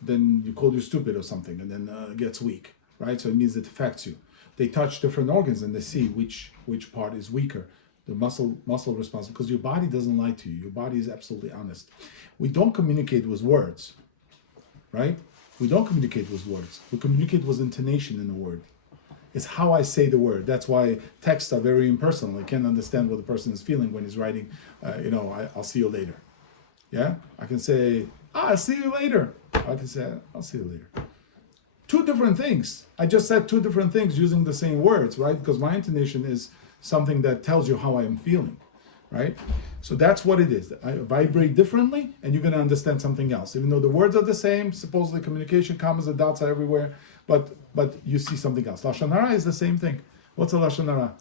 Then you call you stupid or something, and then it gets weak, right? So it means it affects you. They touch different organs and they see which part is weaker. The muscle response, because your body doesn't lie to you. Your body is absolutely honest. We don't communicate with words, right? We don't communicate with words. We communicate with intonation in the word. It's how I say the word. That's why texts are very impersonal. I can't understand what the person is feeling when he's writing, I'll see you later. Yeah? I can say, I'll see you later. I can say, I'll see you later. Two different things. I just said two different things using the same words, right? Because my intonation is something that tells you how I am feeling, right? So that's what it is. I vibrate differently, and you're going to understand something else. Even though the words are the same, supposedly communication, commas and dots are everywhere, but you see something else. Lashon Hara is the same thing. What's a Lashon Hara?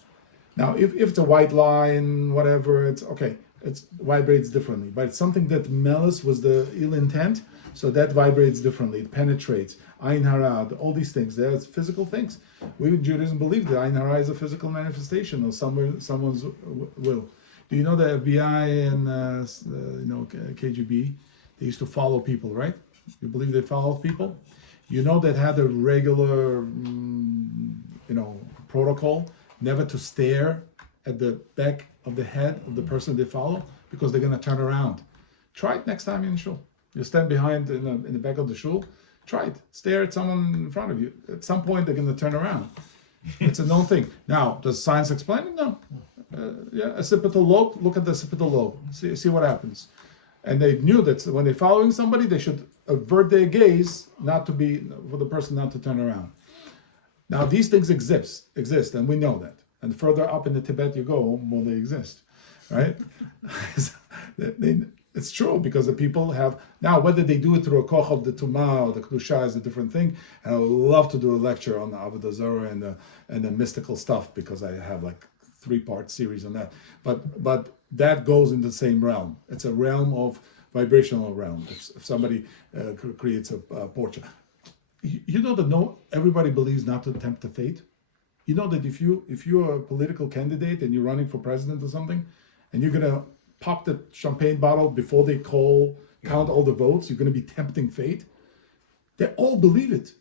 Now, if it's a white line, whatever, it's okay. It vibrates differently, but it's something that malice was the ill intent, so that vibrates differently. It penetrates. Ayin Hara, all these things. There's physical things. We in Judaism believe that Ayin Hara is a physical manifestation of someone's will. Do you know the FBI and KGB? They used to follow people, right? You believe they followed people? You know that had a regular, protocol, never to stare at the back of the head of the person they follow, because they're going to turn around. Try it next time you're in shul. You stand behind in the back of the shul. Try it. Stare at someone in front of you. At some point, they're going to turn around. It's a known thing. Now, does science explain it? No. Occipital lobe. Look at the occipital lobe. See what happens. And they knew that when they're following somebody, they should avert their gaze, for the person not to turn around. Now, these things exist, and we know that. And further up in the Tibet you go, more they exist, right? It's true, because the people have, now whether they do it through a koch of the Tumah or the Kedusha is a different thing. And I would love to do a lecture on the Avodah Zarah and the mystical stuff, because I have like 3-part series on that. But that goes in the same realm. It's a realm of vibrational realm. If somebody creates a portrait, you know that everybody believes not to tempt the fate. You know that if you're a political candidate and you're running for president or something, and you're gonna pop the champagne bottle before they count all the votes, you're gonna be tempting fate. They all believe it.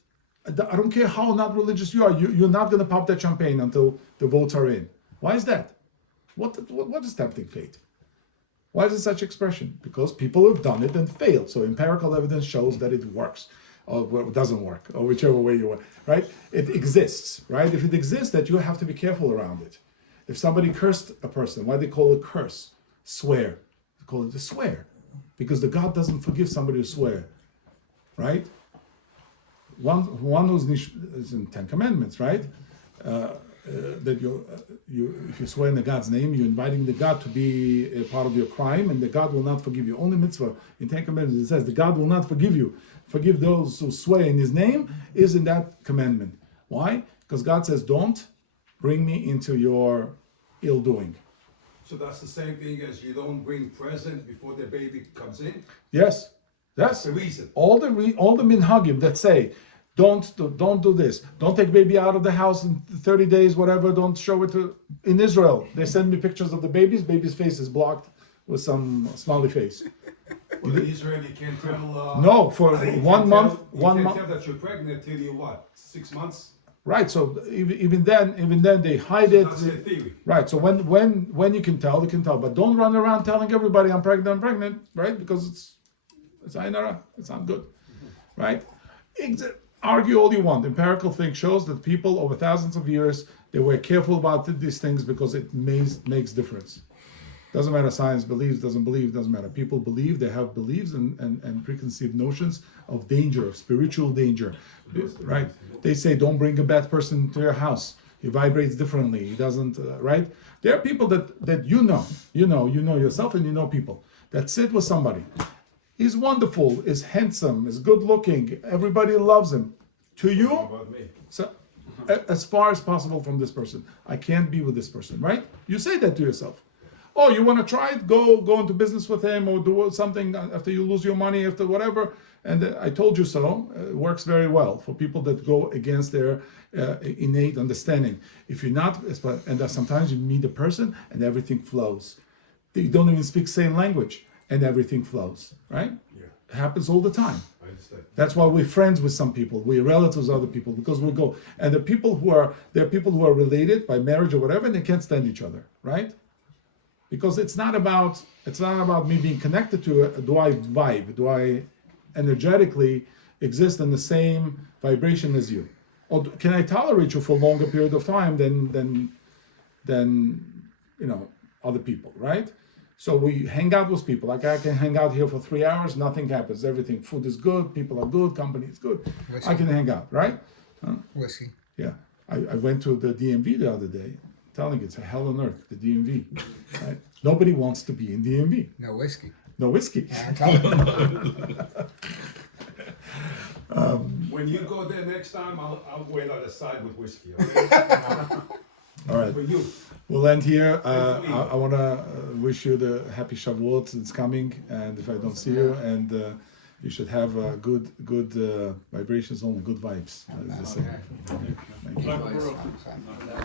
I don't care how not religious you are. You're not gonna pop that champagne until the votes are in. Why is that? What is tempting fate? Why is it such expression? Because people have done it and failed. So empirical evidence shows that it works, or it doesn't work, or whichever way you want, right? It exists, right? If it exists, that you have to be careful around it. If somebody cursed a person, why do they call it curse? Swear. They call it a swear. Because the God doesn't forgive somebody who swear, right? One who's is in 10 Commandments, right? That if you swear in the God's name, you're inviting the God to be a part of your crime, and the God will not forgive you. Only mitzvah in 10 Commandments, it says the God will not forgive you. Forgive those who swear in His name is in that commandment. Why? Because God says, don't bring me into your ill doing. So that's the same thing as you don't bring present before the baby comes in? Yes, That's the reason. all the minhagim that say, don't do this. Don't take baby out of the house in 30 days, whatever. Don't show it to. In Israel, they send me pictures of the babies. Baby's face is blocked with some smiley face. Well, the Israeli can't tell. No, for you 1 can't month. tell- 1 You month. can't tell that you're pregnant till you what? 6 months? Right. So even then they hide it. That's the theory. Right. So when you can tell, you can tell. But don't run around telling everybody I'm pregnant, right? Because it's ainara. It's not good, right? Argue all you want. Empirical thing shows that people over thousands of years, they were careful about these things because it makes difference. Doesn't matter science believes, doesn't believe, doesn't matter. People believe, they have beliefs and preconceived notions of danger, of spiritual danger, right? They say don't bring a bad person to your house. He vibrates differently. He doesn't, right? There are people that you know yourself and you know people that sit with somebody. He's wonderful, is handsome, is good looking. Everybody loves him. To you, About me. so as far as possible from this person, I can't be with this person, right? You say that to yourself. Oh, you want to try it? Go into business with him or do something after you lose your money, after whatever. And I told you so. It works very well for people that go against their innate understanding. If you're not, and sometimes you meet a person and everything flows. You don't even speak same language and everything flows, right? Yeah, It happens all the time. I understand. That's why we're friends with some people. We're relatives with other people because we go. And there are people who are related by marriage or whatever, and they can't stand each other, right? Because it's not about me being connected to it. Do I vibe? Do I energetically exist in the same vibration as you? Or can I tolerate you for a longer period of time than other people, right? So we hang out with people. Like I can hang out here for 3 hours, nothing happens. Everything, food is good, people are good, company is good. I can hang out, right? Whiskey. Yeah. I went to the DMV the other day. I'm telling you, it's a hell on earth, the DMV. Right? Nobody wants to be in DMV. No whiskey. No whiskey. Yeah, I'm telling you. When you go there next time, I'll wait on the side with whiskey. Okay? All right. For you. We'll end here. And for me. I want to wish you the happy Shavuot. It's coming. And if I don't see you, and you should have good vibrations only, good vibes, as they say. Thank you. Black Pearl. Nice.